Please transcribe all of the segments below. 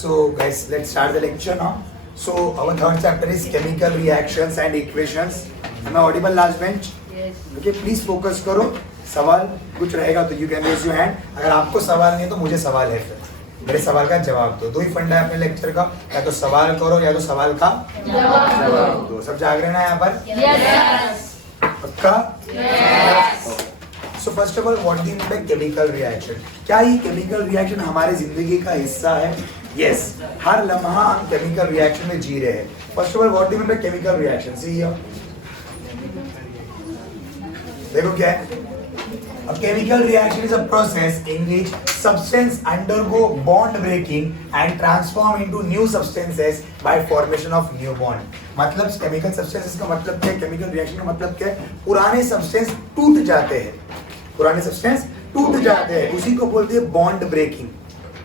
So guys, let's start the lecture now. So our third chapter is chemical reactions and equations. Am I audible last bench? Yes. Okay, please focus करो. सवाल कुछ रहेगा तो you can raise your hand. अगर आपको सवाल नहीं है तो मुझे सवाल है फिर. मेरे सवाल का जवाब दो. दो ही फंडा है अपने लेक्चर का. या तो सवाल करो या तो सवाल का जवाब दो. सब जाग रहे ना यहाँ पर? Yes. पक्का? Yes. So first of all, what do you mean by chemical reaction? क्या ये chemical reaction हमारे जिंदगी का हिस्सा है? Yes. हर लम्हा हम chemical reaction में जी रहे हैं. First of all, what do you mean by chemical reaction? See here. देखो क्या है? A chemical reaction is a process in which substance undergo bond breaking and transform into new substances by formation of new bond. मतलब chemical substances का मतलब क्या है? Chemical reaction का मतलब क्या है? पुराने substance टूट जाते हैं. पुराने सब्सटेंस टूट जाते हैं, उसी को बोलते हैं बॉन्ड ब्रेकिंग.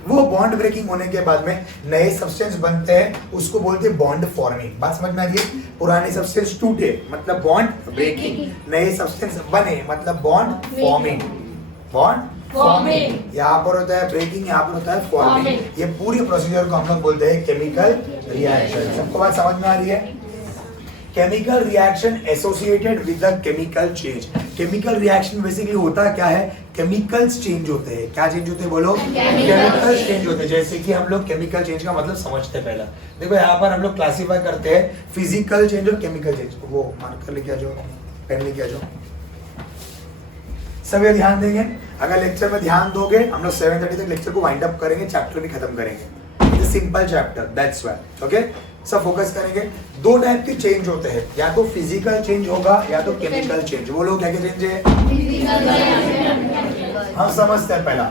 वो बॉन्ड ब्रेकिंग होने के बाद में नए सब्सटेंस बनते हैं, उसको बोलते हैं बॉन्ड फॉर्मिंग. बात समझ में आ रही है? पुराने सब्सटेंस टूटे मतलब बॉन्ड ब्रेकिंग, नए सब्सटेंस बने मतलब बॉन्ड फॉर्मिंग. बॉन्ड फॉर्मिंग यहाँ पर होता है ब्रेकिंग, यहाँ पर होता है फॉर्मिंग. ये पूरी प्रोसीजर को हम लोग बोलते हैं केमिकल रिएक्शन. सबको बात समझ में आ रही है? Chemical reaction associated with the chemical change. Chemical reaction basically होता क्या है? केमिकल्स चेंज होते हैं. क्या चेंज होते हैं बोलो? केमिकल्स चेंज होते हैं. जैसे कि हम लोग केमिकल चेंज का मतलब समझते हैं. पहला देखो यहाँ पर हम लोग क्लासिफाई करते हैं फिजिकल चेंज और केमिकल चेंज. वो मार्कर लेके आ जाओ, पेन लेके आ जाओ. सब ये ध्यान देंगे. अगर लेक्चर में ध्यान दोगे हम लोग 7:30 तक लेक्चर को वाइंड अप करेंगे, चैप्टर भी खत्म करेंगे. Simple chapter, that's why. Okay, सब फोकस करेंगे. दो टाइप के चेंज होते हैं, या तो फिजिकल चेंज होगा या तो केमिकल चेंज. वो लोग क्या क्या चेंज है हम समझते हैं. पहला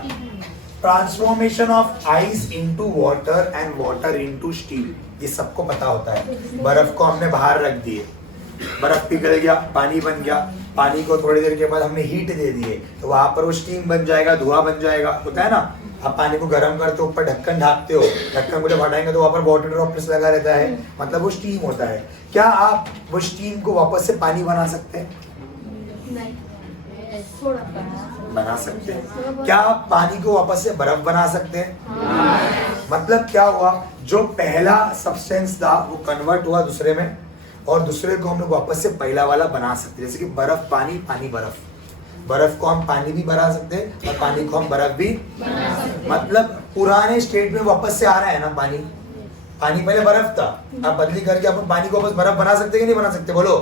transformation of ice into water and water into steam. ये सबको पता होता है. बर्फ को हमने बाहर रख दिए, बर्फ पिघल गया, पानी बन गया. पानी को थोड़ी देर के बाद हमने हीट दे दिए तो वहां पर वो स्टीम बन जाएगा, धुआं बन जाएगा. होता है ना? आप पानी को गर्म करते हो, ऊपर ढक्कन ढाकते हो, ढक्कन को जब हटाएंगे तो वहां पर वाटर ड्रॉपलेट्स लगा रहता है, मतलब वो स्टीम होता है. क्या आप वो स्टीम को वापस से पानी बना सकते हैं? बना सकते हैं. क्या आप पानी को वापस से बर्फ बना सकते हैं? मतलब क्या हुआ? जो पहला सब्सटेंस था वो कन्वर्ट हुआ दूसरे में, और दूसरे को हम लोग वापस से पहला वाला बना सकते हैं. जैसे कि बर्फ पानी, पानी बर्फ. बर्फ को हम पानी भी बना सकते हैं और पानी को हम बर्फ भी बना सकते हैं. मतलब पुराने स्टेट में वापस से आ रहा है ना पानी. पानी पहले बर्फ था, अब बदली करके अपन पानी को वापस बर्फ बना सकते हैं कि नहीं बना सकते? बोलो,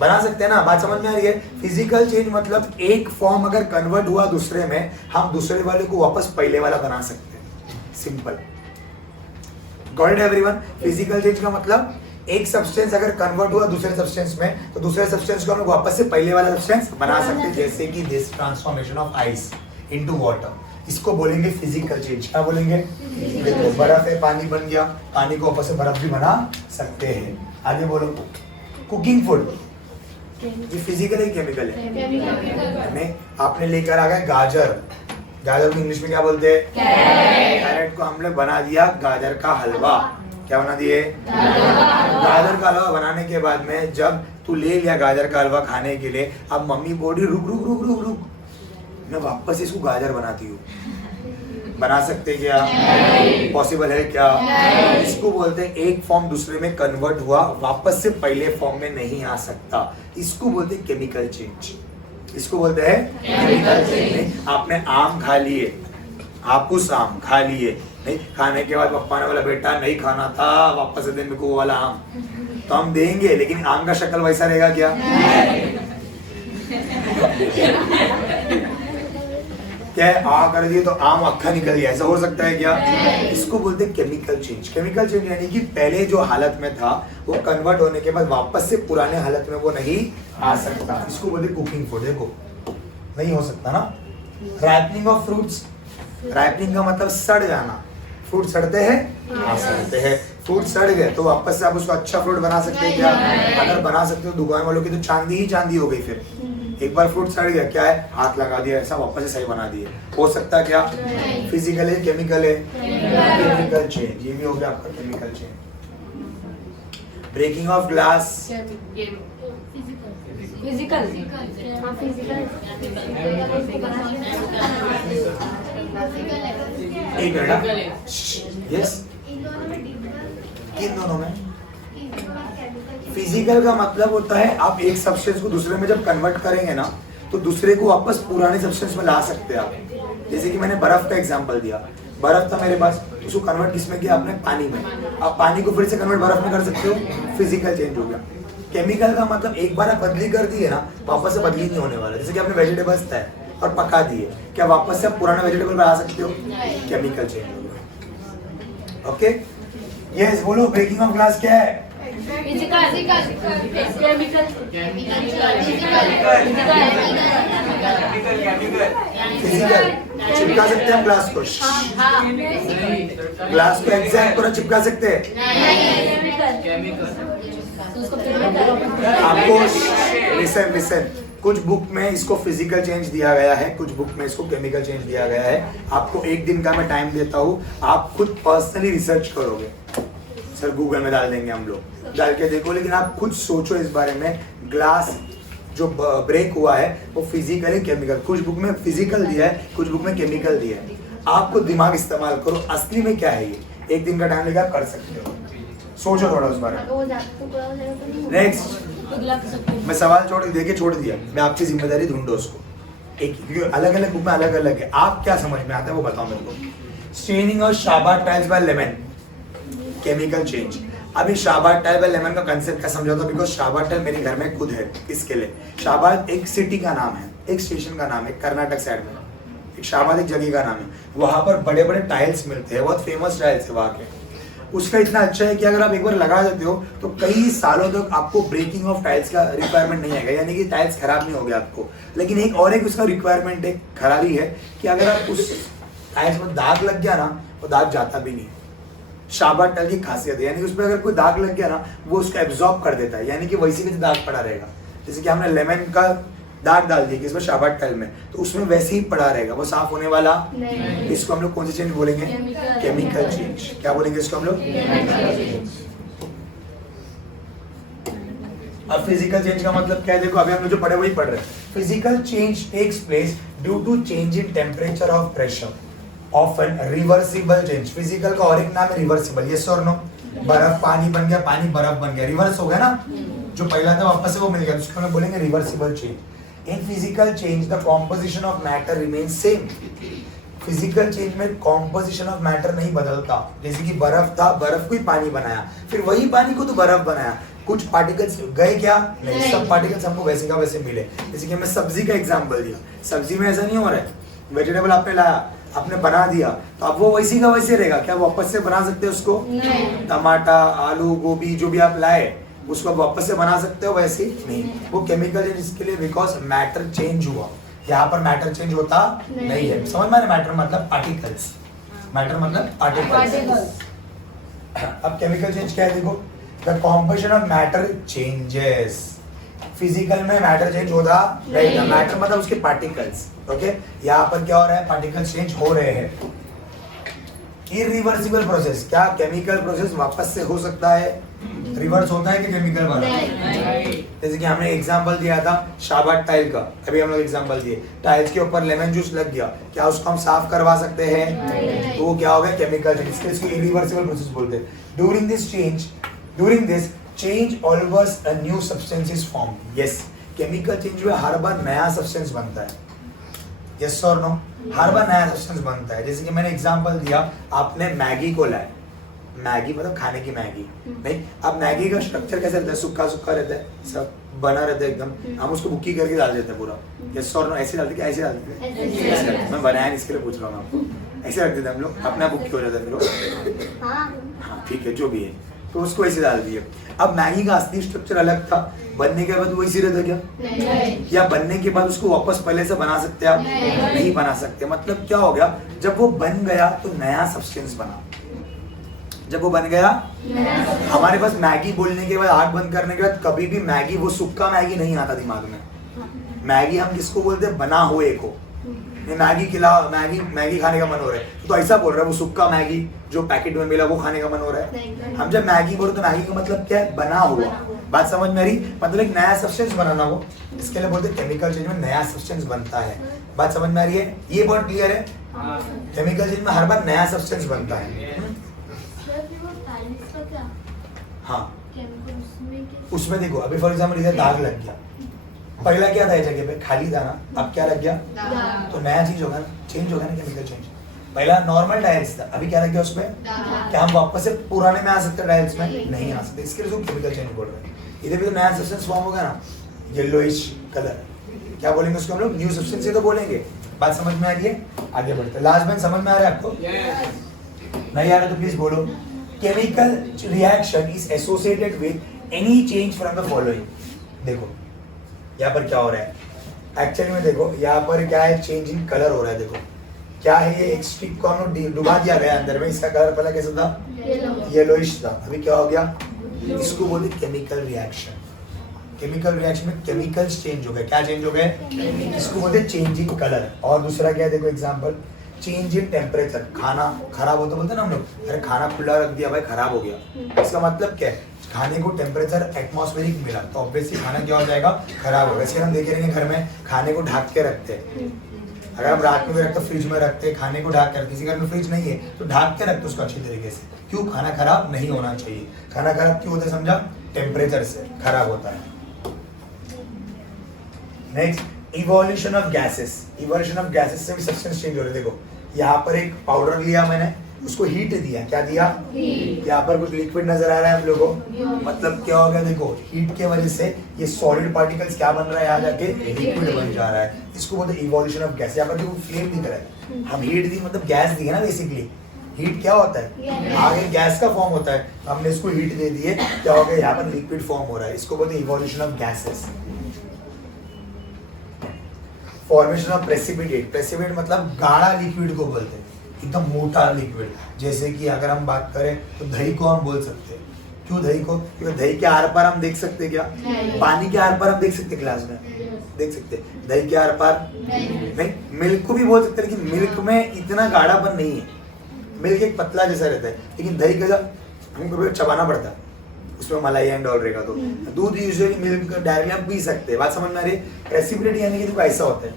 बना सकते हैं ना? बात समझ में आ रही है? फिजिकल चेंज मतलब एक फॉर्म अगर कन्वर्ट हुआ दूसरे में, हम दूसरे वाले को वापस पहले वाला बना सकते हैं. Simple. Got it everyone? Physical change का मतलब एक सब्सटेंस अगर कन्वर्ट हुआ दूसरे सब्सटेंस में तो दूसरे सब्सटेंस को हम वापस से पहले वाला सब्सटेंस बना सकते हैं. जैसे कि this transformation of ice into water, इसको बोलेंगे फिजिकल चेंज. क्या बोलेंगे? देखो बर्फ है, पानी बन गया, पानी को वापस से बर्फ भी बना सकते हैं. आगे बोलो. कुकिंग फूड, ये फिजिकल है केमिकल है? नहीं. आपने लेकर आ गए गाजर. गाजर को इंग्लिश में क्या बोलते हैं? कैरेट को हमने बना दिया गाजर का हलवा. क्या बना दिए? गाजर का हलवा बनाने के बाद में जब तू ले लिया गाजर का हलवा खाने के लिए, अब मम्मी बोली रुक रुक रुक रुक रुक, मैं वापस इसको गाजर बनाती हूँ. बना सकते क्या? पॉसिबल है क्या? इसको बोलते हैं एक फॉर्म दूसरे में कन्वर्ट हुआ, वापस से पहले फॉर्म में नहीं आ सकता. इसको बोलते हैं केमिकल चेंज. इसको बोलते हैं केमिकल चेंज. आपने आम खा लिए, हापुस आम खा लिए, नहीं खाने के बाद पप्पा ने बोला बेटा नहीं खाना था, वापस से देने को वो वाला आम. तो हम देंगे, लेकिन आम का शक्ल वैसा रहेगा क्या? क्या आ कर दिए तो आम अक्खा निकल गया, ऐसा हो सकता है क्या? इसको बोलते हैं केमिकल चेंज. केमिकल चेंज यानी कि पहले जो हालत में था वो कन्वर्ट होने के बाद वापस से पुराने हालत में वो नहीं आ सकता. इसको बोलते कुकिंग फूड. देखो नहीं हो सकता ना. Ripening of fruits. राइपनिंग का मतलब सड़ जाना. फ्रूट सड़ते हैं? हाँ सड़ते हैं. फ्रूट सड़ गए तो वापस से आप उसको अच्छा फ्रूट बना सकते हैं क्या? अगर बना सकते हो दुकान वालों की तो चांदी ही चांदी हो गई. फिर एक बार फ्रूट सड़ गया, क्या है? हाथ लगा दिया ऐसा, वापस से सही बना दिए. हो सकता क्या? फिजिकल है केमिकल है? Chemical change. ये भी हो गया आपका chemical change. Breaking of glass. Physical एक मिनट, यस, किन दोनों में? फिजिकल का मतलब होता है आप एक सब्सटेंस को दूसरे में जब कन्वर्ट करेंगे ना तो दूसरे को वापस पुराने सब्सटेंस में ला सकते हैं आप। जैसे कि मैंने बर्फ का एग्जांपल दिया, बर्फ था मेरे पास, उसको कन्वर्ट किसमें किया आपने? पानी में। आप पानी को फिर से कन्वर्ट बर्फ में कर सकते हो, फिजिकल चेंज हो गया। केमिकल का मतलब एक बार आप बदली कर दी है ना, वापस से बदली नहीं होने वाला। जैसे कि आपने वेजिटेबल्स तय और पका दिए, क्या वापस से आप पुराना वेजिटेबल पर आ सकते हो? केमिकल चेंज हो गया। ओके, यस, बोलो ब्रेकिंग ऑफ ग्लास क्या है? फिजिकल चिपका सकते हैं हम ग्लास को, ग्लास को एग्जैक्ट पूरा चिपका सकते हैं आपको? लिसन, कुछ बुक में इसको फिजिकल चेंज दिया गया है, कुछ बुक में इसको केमिकल चेंज दिया गया है। आपको एक दिन का मैं टाइम देता हूँ, आप खुद पर्सनली रिसर्च करोगे। सर गूगल में डाल देंगे हम लोग, डाल के देखो, लेकिन आप खुद सोचो इस बारे में। ग्लास जो ब्रेक हुआ है वो फिजिकली केमिकल, कुछ बुक में फिजिकल दिया है, कुछ बुक में केमिकल दिया है। आपको दिमाग इस्तेमाल करो, असली में क्या है ये। एक दिन का टाइम लेकर आप कर सकते हो, सोचो थोड़ा उस बारे में। नेक्स्ट, मैं सवाल छोड़ दिया, मैं आपकी जिम्मेदारी ढूंढो उसको एक, क्योंकि अलग अलग बुक में अलग अलग है। आप क्या समझ में आता है वो बताओ मेरे को। स्टेनिंग और शाबार tiles by lemon, chemical change. अभी शाबार टाइल बाय लेमन का कंसेप्ट क्या समझाता हूँ, बिकॉज शाबार टाइल मेरे घर में खुद है। इसके लिए शाबार एक सिटी का नाम है, एक स्टेशन का नाम है कर्नाटक साइड में, एक शाबाद एक जगह का नाम है। वहां पर बड़े बड़े टाइल्स मिलते हैं, बहुत फेमस टाइल्स है वहाँ के। उसका इतना अच्छा है कि अगर आप एक बार लगा देते हो तो कई सालों तक आपको ब्रेकिंग ऑफ टाइल्स का रिक्वायरमेंट नहीं आएगा, यानी कि टाइल्स खराब नहीं होगी आपको। लेकिन एक उसका रिक्वायरमेंट एक खराबी है कि अगर आप उस टाइल्स में दाग लग गया ना, वो दाग जाता भी नहीं। शाबार टाइल की खासियत है, यानी कि उस पर अगर कोई दाग लग गया ना, वो उसको एब्जॉर्ब कर देता है, यानी कि वैसे भी दाग पड़ा रहेगा। जैसे कि हमने लेमन का दाग डाल दिया इसमें शाबार टाइल में, तो उसमें वैसे ही पड़ा रहेगा, वो साफ होने वाला नहीं। इसको हम लोग कौन सी चेंज बोलेंगे? Chemical change. क्या बोलेंगे इसको हम लोग? अब फिजिकल चेंज का मतलब क्या है? देखो अभी हम लोग जो पढ़े वही पढ़ रहे हैं। Physical change takes place due to change in temperature of pressure, often reversible change. Physical का और एक नाम है रिवर्सिबल, यस और नो? बर्फ पानी बन गया, पानी बर्फ बन गया, रिवर्स हो गया ना, जो पहला था वापस से वो मिल गया, उसको हम बोलेंगे reversible change. In physical change the composition of matter remains same. Physical change में कॉम्पोजिशन ऑफ मैटर नहीं बदलता। जैसे कि बर्फ था, बर्फ को ही पानी बनाया, फिर वही पानी को तो बर्फ बनाया, कुछ पार्टिकल्स गए क्या? नहीं, सब पार्टिकल्स हमको वैसे का वैसे मिले। जैसे कि मैं सब्जी का एग्जांपल दिया, सब्जी में ऐसा नहीं हो रहा है, वेजिटेबल आपने लाया, आपने बना दिया, तो अब वो वैसी का वैसे रहेगा क्या? वापस से बना सकते हो उसको? टमाटर, आलू, गोभी जो भी आप लाए उसको आप वापस से बना सकते हो? वैसे नहीं, वो केमिकल चेंज इसके लिए, बिकॉज मैटर चेंज हुआ। यहाँ पर मैटर चेंज होता नहीं है। समझ में? मैटर मतलब पार्टिकल्स, मैटर मतलब पार्टिकल्स। अब केमिकल चेंज क्या है? देखो, the composition of matter changes. Physical में मैटर चेंज होता नहीं था, मैटर मतलब उसके पार्टिकल्स। ओके, यहाँ पर क्या हो रहा है? पार्टिकल्स चेंज हो रहे हैं। इरिवर्सिबल प्रोसेस, क्या केमिकल प्रोसेस वापस से हो सकता है? रिवर्स होता है कि केमिकल वाला? जैसे कि हमने एग्जांपल दिया था शाबार टाइल का, अभी हम लोग एग्जांपल दिए, टाइल्स के ऊपर लेमन जूस लग गया, क्या उसको हम साफ करवा सकते हैं? तो वो क्या हो गया? Chemical change. इसको इरिवर्सिबल प्रोसेस बोलते हैं। During this change always a new substance is formed. Yes, chemical change में हर बार नया सब्सटेंस बनता है। यस और नो? हर बार नया सब्सटेंस बनता है। जैसे कि मैंने एग्जांपल दिया, आपने मैगी को लाया, मैगी मतलब खाने की मैगी नहीं, अब मैगी का स्ट्रक्चर कैसे रहता है? सूखा सूखा रहता है, सब बना रहता है एकदम, हम उसको बुक्की करके डाल देते हैं पूरा। यस और नो? ऐसे डालते क्या? ऐसे डालते हैं? मैं बनाया इसके लिए पूछ रहा हूँ आपको। ऐसे रख देते हम लोग, अपना बुक्की हो जाता है फिर। हाँ ठीक है, जो भी है, तो उसको ऐसे डाल दिए। अब मैगी का असली स्ट्रक्चर अलग था, बनने के बाद वैसी रहता क्या? या बनने के बाद उसको वापस पहले से बना सकते हैं आप? नहीं बना सकते। मतलब क्या हो गया? जब वो बन गया तो नया सब्सटेंस बना। जब वो बन गया, हमारे पास मैगी बोलने के बाद, आग बंद करने के बाद कभी भी मैगी, वो सुक्का मैगी नहीं आता दिमाग में। मैगी हम किसको बोलते हैं? बना हुए को। मैगी खिलाओ, मैगी खाने का मन हो रहा है तो ऐसा बोल रहा है, वो सुक्का मैगी जो पैकेट में मिला वो खाने का मन हो रहा है। हम जब मैगी बोलो तो मैगी का मतलब क्या है? बना हुआ। बात समझ में आ रही? मतलब एक नया सब्सटेंस बनाना वो, इसके लिए बोलते हैं केमिकल चेंज में नया सब्सटेंस बनता है। बात समझ में आ रही है? ये बहुत क्लियर है। केमिकल चेंज में हर बार नया सब्सटेंस बनता है। हाँ, उसमें देखो अभी फॉर एग्जाम्पल इधर दाग लग गया, पहला क्या था इस जगह पे? खाली था ना, अब क्या लग गया? तो नया चीज होगा ना, चेंज होगा ना, केमिकल चेंज। पहला नॉर्मल टाइल्स था, अभी क्या लग गया उसमें? क्या हम वापस से पुराने में आ सकते हैं टाइल्स में? नहीं आ सकते, इसके लिए तो केमिकल चेंज बोल रहे हैं। इधर भी तो नया सब्सटेंस फॉर्म होगा ना, येलोइश कलर, क्या बोलेंगे उसको हम लोग? न्यू सब्सटेंस ही तो बोलेंगे। बात समझ में आ रही है? आगे बढ़ते हैं। लास्ट में समझ में आ रहा है आपको? नहीं आ रहा तो प्लीज बोलो। Chemical reaction is associated with any change from the following. देखो यहाँ पर क्या हो रहा है एक्चुअली में, देखो यहाँ पर क्या है, चेंज इन कलर हो रहा है। देखो क्या है, ये एक स्टिक को हम लोग डुबा दिया गया अंदर में, इसका कलर पहले कैसा था? येलोइश था, अभी क्या हो गया? इसको बोलते केमिकल रिएक्शन। केमिकल रिएक्शन में केमिकल्स चेंज हो गए। क्या चेंज हो गए? इसको बोलते चेंज इन कलर। और दूसरा क्या है, देखो एग्जांपल, चेंज इन टेम्परेचर। खाना खराब होता बोलते ना हम लोग, अरे खाना खुला रख दिया भाई खराब हो गया, इसका मतलब क्या है? खाने को टेम्परेचर एटमॉस्फेरिक मिला तो ऑब्वियसली खाना क्या हो जाएगा? खराब होगा। इसके हम देखे रहेंगे घर में खाने को ढक के रखते हैं, अगर हम रात में भी रखते फ्रिज में रखते हैं, खाने को ढक कर, किसी घर में फ्रिज नहीं है तो ढक के रखते उसको अच्छी तरीके से। क्यों? खाना खराब नहीं होना चाहिए। खाना खराब क्यों होता है समझा? टेम्परेचर से खराब होता है। Next, evolution of gases. Evolution of gases से भी सब्सटेंस चेंज हो रहे हैं। देखो यहाँ पर एक पाउडर लिया मैंने, उसको हीट दिया, क्या दिया? यहाँ पर कुछ लिक्विड नजर आ रहा है हम लोगों को, मतलब क्या हो गया? देखो हीट के वजह से ये सॉलिड पार्टिकल्स क्या बन रहा है, यहाँ जाके लिक्विड बन जा रहा है। इसको बोलते हैं इवोल्यूशन ऑफ गैस। यहाँ पर देखो फ्लेम दिख रहा है, हम हीट दी मतलब गैस दी है ना बेसिकली। हीट क्या होता है? आगे गैस का फॉर्म होता है, हमने इसको हीट दे दी है, क्या हो गया? यहाँ पर लिक्विड फॉर्म हो रहा है, इसको बोलते हैं evolution of gases. Formation of precipitate. Precipitate मतलब गाढ़ा लिक्विड को बोलते हैं, एकदम मोटा लिक्विड। जैसे कि अगर हम बात करें तो दही को हम बोल सकते हैं। क्यों दही को? क्योंकि दही के आर पार हम देख सकते हैं क्या? पानी के आर पार हम देख सकते हैं, ग्लास में देख सकते हैं। दही के आर पार नहीं। मिल्क को भी बोल सकते हैं, लेकिन मिल्क में इतना गाढ़ापन नहीं है, मिल्क एक पतला जैसा रहता है। लेकिन दही का हमको चबाना पड़ता है, उसमें मलाई एंड ऑल रहेगा। तो दूध यूजुअली मिल्क डायरेक्टली हम पी सकते हैं। बात समझ में आ रही है? प्रेसिपिटेट यानी कि देखो ऐसा होता है,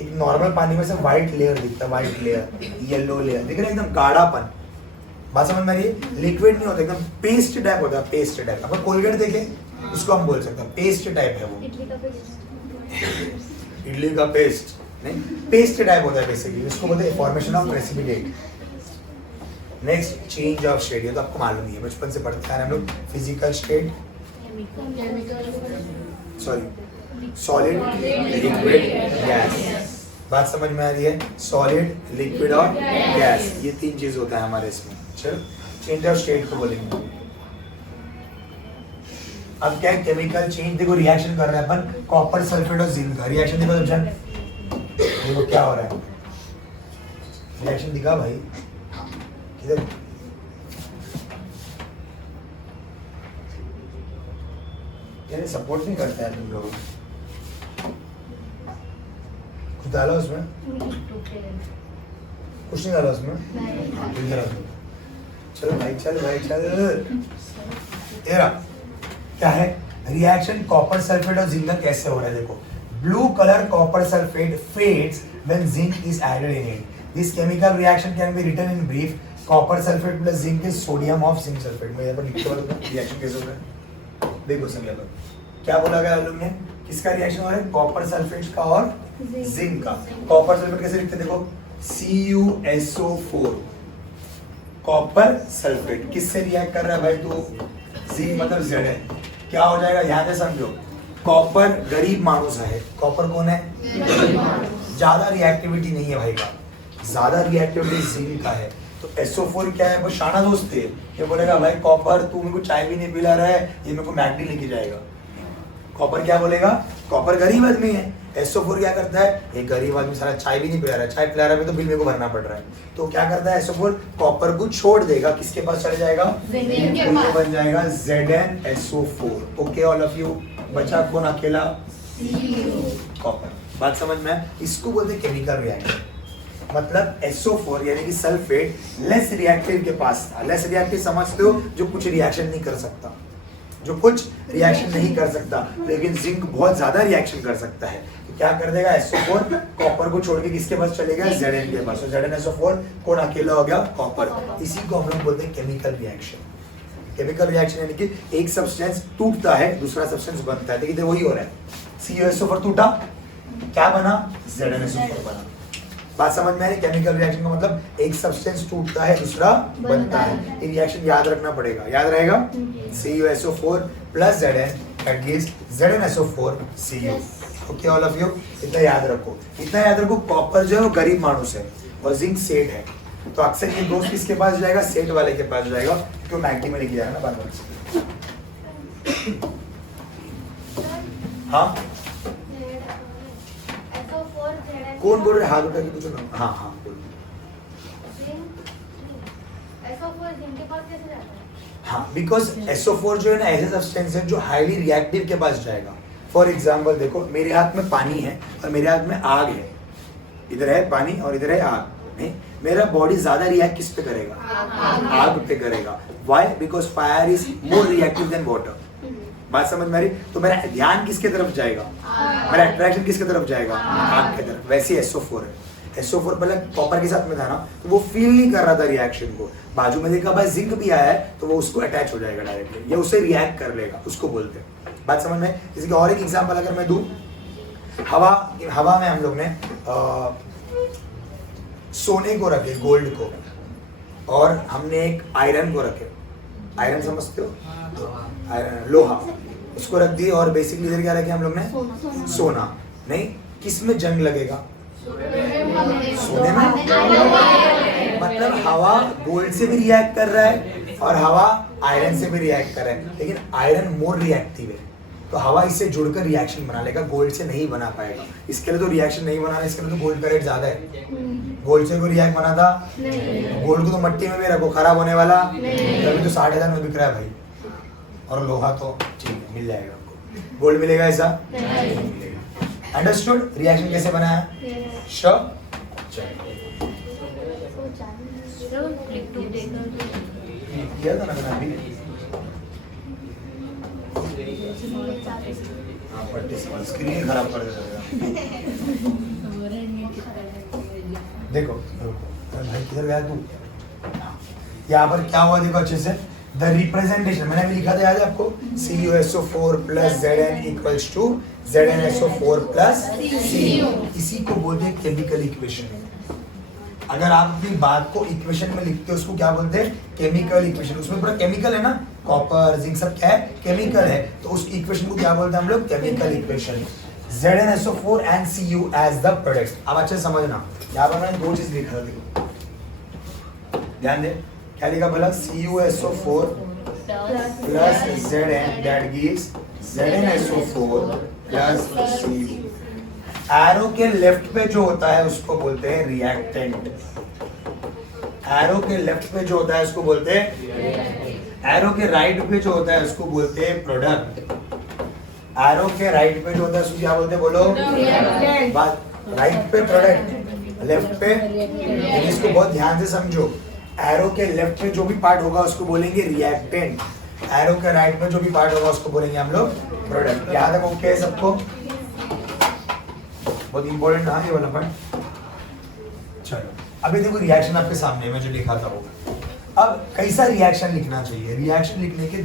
एक नॉर्मल पानी में से व्हाइट लेयर दिखता है, व्हाइट लेयर, येलो लेयर दिख रहा है, एकदम गाढ़ापन। बात समझ में आ रही है? लिक्विड नहीं होता, एकदम पेस्ट टाइप होता है, पेस्ट टाइप। अपन कोलगेट देखे, उसको हम बोल सकते हैं पेस्ट टाइप है वो। इडली का पेस्ट नहीं, पेस्ट टाइप होता है बेसिकली, इसको बोलते हैं formation of precipitate. Next, change of state. ये तो आपको मालूम ही है, बचपन से पढ़ते हैं हम लोग। Physical state, sorry, solid, liquid, gas. बात समझ में आ रही है? सॉलिड, लिक्विड और गैस, ये तीन चीज होता है हमारे इसमें। चलो चेंज ऑफ स्टेट को बोलेंगे। अब क्या है? Chemical change. देखो रिएक्शन कर रहा है अपन कॉपर सल्फेट और जिंक का। रिएक्शन देखो समझा, देखो क्या हो रहा है, रिएक्शन दिखा भाई किधर? यार सपोर्ट नहीं करता है तुम लोग, कुछ डालो उसमें, कुछ नहीं डाला उसमें। चलो भाई चल, भाई चल। तेरा क्या है? रिएक्शन कॉपर सल्फेट और जिंक का कैसे हो रहा है? देखो, blue colour copper sulphate fades when zinc is added in it. This chemical reaction can be written in brief, copper sulphate plus zinc is sodium of zinc sulphate. मैं यहाँ पर लिखता हूँ रिएक्शन कैसे हो रहा है। देखो संज्ञा पर क्या बोला गया हम लोग ने? किसका रिएक्शन हो रहा है? कॉपर सल्फेट का और जिंक का। कॉपर सल्फेट कैसे लिखते हैं? देखो CuSO4, कॉपर सल्फेट किससे रिएक्ट कर रहा है भाई? तो जिंक मतलब Z है। क्या हो जाएगा ध्यान से समझो, कॉपर गरीब मानुस है। कॉपर कौन है? ज्यादा रिएक्टिविटी नहीं है भाई का, ज्यादा रिएक्टिविटी जिंक का है। तो SO4 क्या है? वो शाना दोस्त है, ये बोलेगा भाई कॉपर तू मेरे को चाय भी नहीं पिला रहा है, ये मेरे को मैगडी लेके जाएगा। कॉपर क्या बोलेगा? कॉपर गरीब आदमी है। SO4 क्या करता है? एक गरीब आदमी सारा चाय भी नहीं पिला रहा है, चाय पिला रहा है तो बिल मेरे को भरना पड़ रहा है। तो क्या करता है SO4? कॉपर को छोड़ देगा, किसके पास चले जाएगा? तो बन जाएगा ZnSO4। Okay all of you, बचा कौन अकेला? कॉपर। बात समझ में? इसको बोलते हैं केमिकल रिएक्शन। मतलब SO4 यानी कि सल्फेट लेस रिएक्टिव के पास था। लेस रिएक्टिव समझते हो? जो कुछ रिएक्शन नहीं कर सकता। जो कुछ रिएक्शन नहीं कर सकता, लेकिन जिंक बहुत ज्यादा रिएक्शन कर सकता है। तो क्या कर देगा, SO4 कॉपर को छोड़ के किसके पास चलेगा, Zn के पास। तो ZnSO4 कौन अकेला हो गया, कॉपर। इसी को हम लोग बोलते हैं केमिकल रिएक्शन। केमिकल रिएक्शन यानी कि एक सब्सटेंस टूटता है, दूसरा सब्सटेंस बनता है। देखिए वही हो रहा है, CuSO4 टूटा, क्या बना, ZnSO4 बना। बात समझ में आ रही? केमिकल रिएक्शन का मतलब एक सब्सटेंस टूटता है, दूसरा बनता है। ये रिएक्शन याद रखना पड़ेगा, याद रहेगा, CuSO4 plus Zn that gives ZnSO4Cu। Okay all of you, इतना याद रखो, इतना याद रखो। कॉपर जो है वो गरीब मानुस है और जिंक सेठ है। तो अक्सर ये दोस्त किसके पास जाएगा, सेठ वाले के पास जाएगा, क्यों मैग्नी में लिख जाएगा ना बार बार। हाँ कौन बोल रहे, हाथ उठा के पूछो ना। हाँ हाँ बोलो। हाँ बिकॉज SO4 जो है ना ऐसे सब्सटेंस है जो हाईली रिएक्टिव के पास जाएगा। फॉर एग्जाम्पल देखो, मेरे हाथ में पानी है और मेरे हाथ में आग है, इधर है पानी और इधर है आग। नहीं, मेरा बॉडी ज्यादा रिएक्ट किस पे करेगा, आग पे करेगा। Why, because fire is more reactive than water. बात समझ में आ रही? तो मेरा ध्यान किसके तरफ जाएगा, मेरा अट्रैक्शन किसके तरफ जाएगा, आग के तरफ। वैसे SO4 है। SO4 पहले कॉपर के साथ में था ना, तो वो फील नहीं कर रहा था रिएक्शन को। बाजू में देखा भाई जिंक भी आया है, तो वो उसको अटैच हो जाएगा डायरेक्टली, या उसे रिएक्ट कर लेगा, उसको बोलते हैं। बात समझ में? इसके और एक एग्जांपल अगर मैं दूं, हवा में हम लोग ने सोने को रखे, गोल्ड को, और हमने एक आयरन को रखे। आयरन समझते हो, आयरन लोहा, उसको रख दिए और बेसिकली इधर क्या रखे हम लोग ने, सोना। नहीं, किस में जंग लगेगा, सोने में। मतलब हवा गोल्ड से भी रिएक्ट कर रहा है और हवा आयरन से भी रिएक्ट कर रहा है, लेकिन आयरन मोर रिएक्टिव है, तो हवा इससे जुड़कर रिएक्शन बना लेगा, गोल्ड से नहीं बना पाएगा। इसके लिए तो रिएक्शन नहीं बना, इसके लिए तो गोल्ड का रेट ज्यादा है। गोल्ड से कोई रिएक्ट बना था, गोल्ड को तो मट्टी में भी रखो, खराब होने वाला अभी तो 60,000 में बिक रहा है भाई। और लोहा तो ठीक है, मिल जाएगा आपको। गोल्ड मिलेगा ऐसा नहीं मिलेगा। अंडरस्टूड? रिएक्शन कैसे बनाया, श्योर? किया था ना मैंने अभी। हाँ पट्टी समझ, स्क्रीन खराब कर देगा। देखो भाई किधर गया तू? यहाँ पर क्या हुआ देखो अच्छे से, द रिप्रेजेंटेशन मैंने भी लिखा था, याद है आपको, CuSO4 plus Zn equals to ZnSO4 plus Cu। इसी को बोलते हैं केमिकल इक्वेशन। अगर आप अपनी बात को इक्वेशन में लिखते हो उसको क्या बोलते हैं, केमिकल इक्वेशन। उसमें पूरा केमिकल है ना, कॉपर जिंक सब क्या है, केमिकल है, तो उस इक्वेशन को क्या बोलते हैं हम लोग, chemical equation. ZnSO4 and Cu as the products। अब अच्छे से समझना, यहाँ पर मैंने दो चीज लिखा था, देखो ध्यान दे, क्या लिखा बोला, CuSO4 plus Zn that gives ZnSO4 plus Cu। Arrow के लेफ्ट पे जो होता है उसको बोलते हैं रिएक्टेंट। एरो के लेफ्ट पे जो होता है उसको बोलते हैं, एरो के राइट पे जो होता है उसको बोलते हैं प्रोडक्ट। एरो के राइट पे जो होता है उसको क्या बोलते हैं, बोलो, बात राइट पे प्रोडक्ट, लेफ्ट पे, इसको बहुत ध्यान से समझो। एरो के लेफ्ट में जो भी पार्ट होगा उसको बोलेंगे रिएक्टेंट, एरो के राइट में जो भी पार्ट होगा उसको बोलेंगे हम लोग प्रोडक्ट। याद है ओके सबको? बहुत इंपॉर्टेंट है ये वाला पार्ट। चलो अभी देखो रिएक्शन आपके सामने में जो लिखा था वो। अब कैसा रिएक्शन लिखना चाहिए, रिएक्शन लिखने के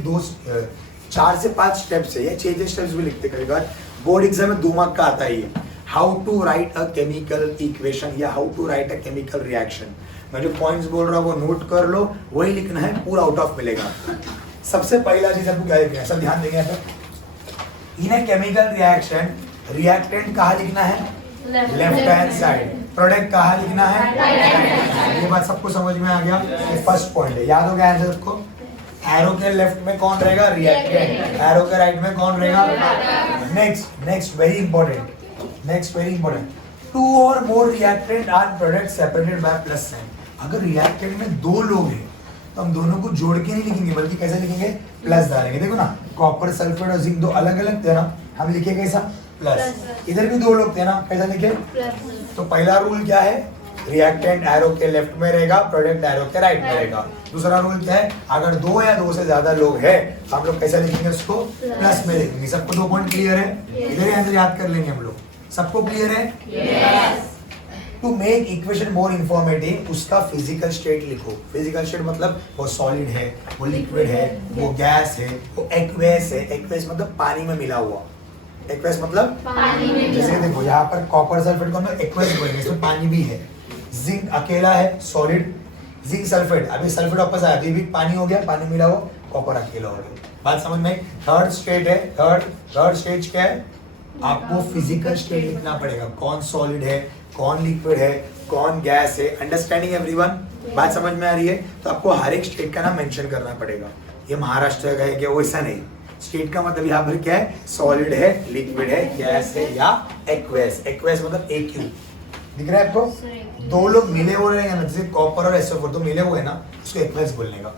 4 से 5 स्टेप्स है, या 6 स्टेप्स भी लिखते कई बार। बोर्ड एग्जाम में 2 मार्क का आता है ये, how to write a chemical equation या how to write a chemical reaction. मैं जो पॉइंट्स बोल रहा हूँ वो नोट कर लो, वही लिखना है, पूरा आउट ऑफ मिलेगा। सबसे पहला चीज आपको क्या लिखना है, सब ध्यान देंगे। इन ए केमिकल रिएक्शन रिएक्टेंट कहाँ लिखना है, लेफ्ट हैंड साइड। प्रोडक्ट कहाँ लिखना है, राइट हैंड साइड। ये बात सबको समझ में आ गया, ये फर्स्ट पॉइंट है, याद हो गया आंसर को। एरो के लेफ्ट में कौन रहेगा, रिएक्टेंट, एरो के राइट में कौन रहेगा। Next very important, two or more reactant are product separated by plus sign. अगर रिएक्टेंट में 2 लोग हैं तो हम दोनों को जोड़ के नहीं लिखेंगे, बल्कि कैसे लिखेंगे, प्लस डालेंगे। देखो ना, कॉपर सल्फेट और जिंक 2 अलग अलग थे ना, हम लिखेंगे कैसा, प्लस। इधर भी 2 लोग थे ना, कैसा लिखे, तो पहला रूल क्या है, रिएक्टेंट एरो के लेफ्ट में रहेगा, प्रोडक्ट एरो के राइट में रहेगा। दूसरा रूल क्या है, अगर 2 या 2 से ज्यादा लोग हैं तो हम लोग कैसे लिखेंगे उसको, प्लस में लिखेंगे। सबको 2 पॉइंट क्लियर है? इधर आंसर याद कर लेंगे हम लोग। सबको क्लियर है? To make equation more informative उसका फिजिकल स्टेट लिखो। फिजिकल स्टेट मतलब वो सॉलिड है, वो लिक्विड है, वो गैस है, वो एक्वेस है। एक्वेस मतलब पानी में मिला हुआ। एक्वेस मतलब पानी में जैसे देखो यहाँ पर कॉपर सल्फेट को हम लोग एक्वेस बोलेंगे, इसमें पानी भी है। जिंक अकेला है सॉलिड, जिंक सल्फेट, अभी सल्फेट वापस आया, अभी भी पानी हो गया, पानी मिला हो, कॉपर अकेला हो गया। बात समझ में? थर्ड स्टेट है, थर्ड स्टेज क्या है, आपको फिजिकल स्टेट लिखना पड़ेगा। कौन सॉलिड है, कौन लिक्विड है, कौन गैस है। Understanding everyone? बात समझ में आ रही है? तो आपको हर एक स्टेट का नाम मेंशन करना पड़ेगा। ये महाराष्ट्र का है क्या, वैसा नहीं। स्टेट का मतलब यहाँ पर क्या है, सॉलिड है, लिक्विड है, गैस है या एक्वेस। एक्वेस मतलब AQ दिख रहा है आपको? 2 लोग मिले हुए रहेंगे ना, जैसे कॉपर और SO4 तो मिले हुए हैं ना, उसको एक्वेस बोलने का।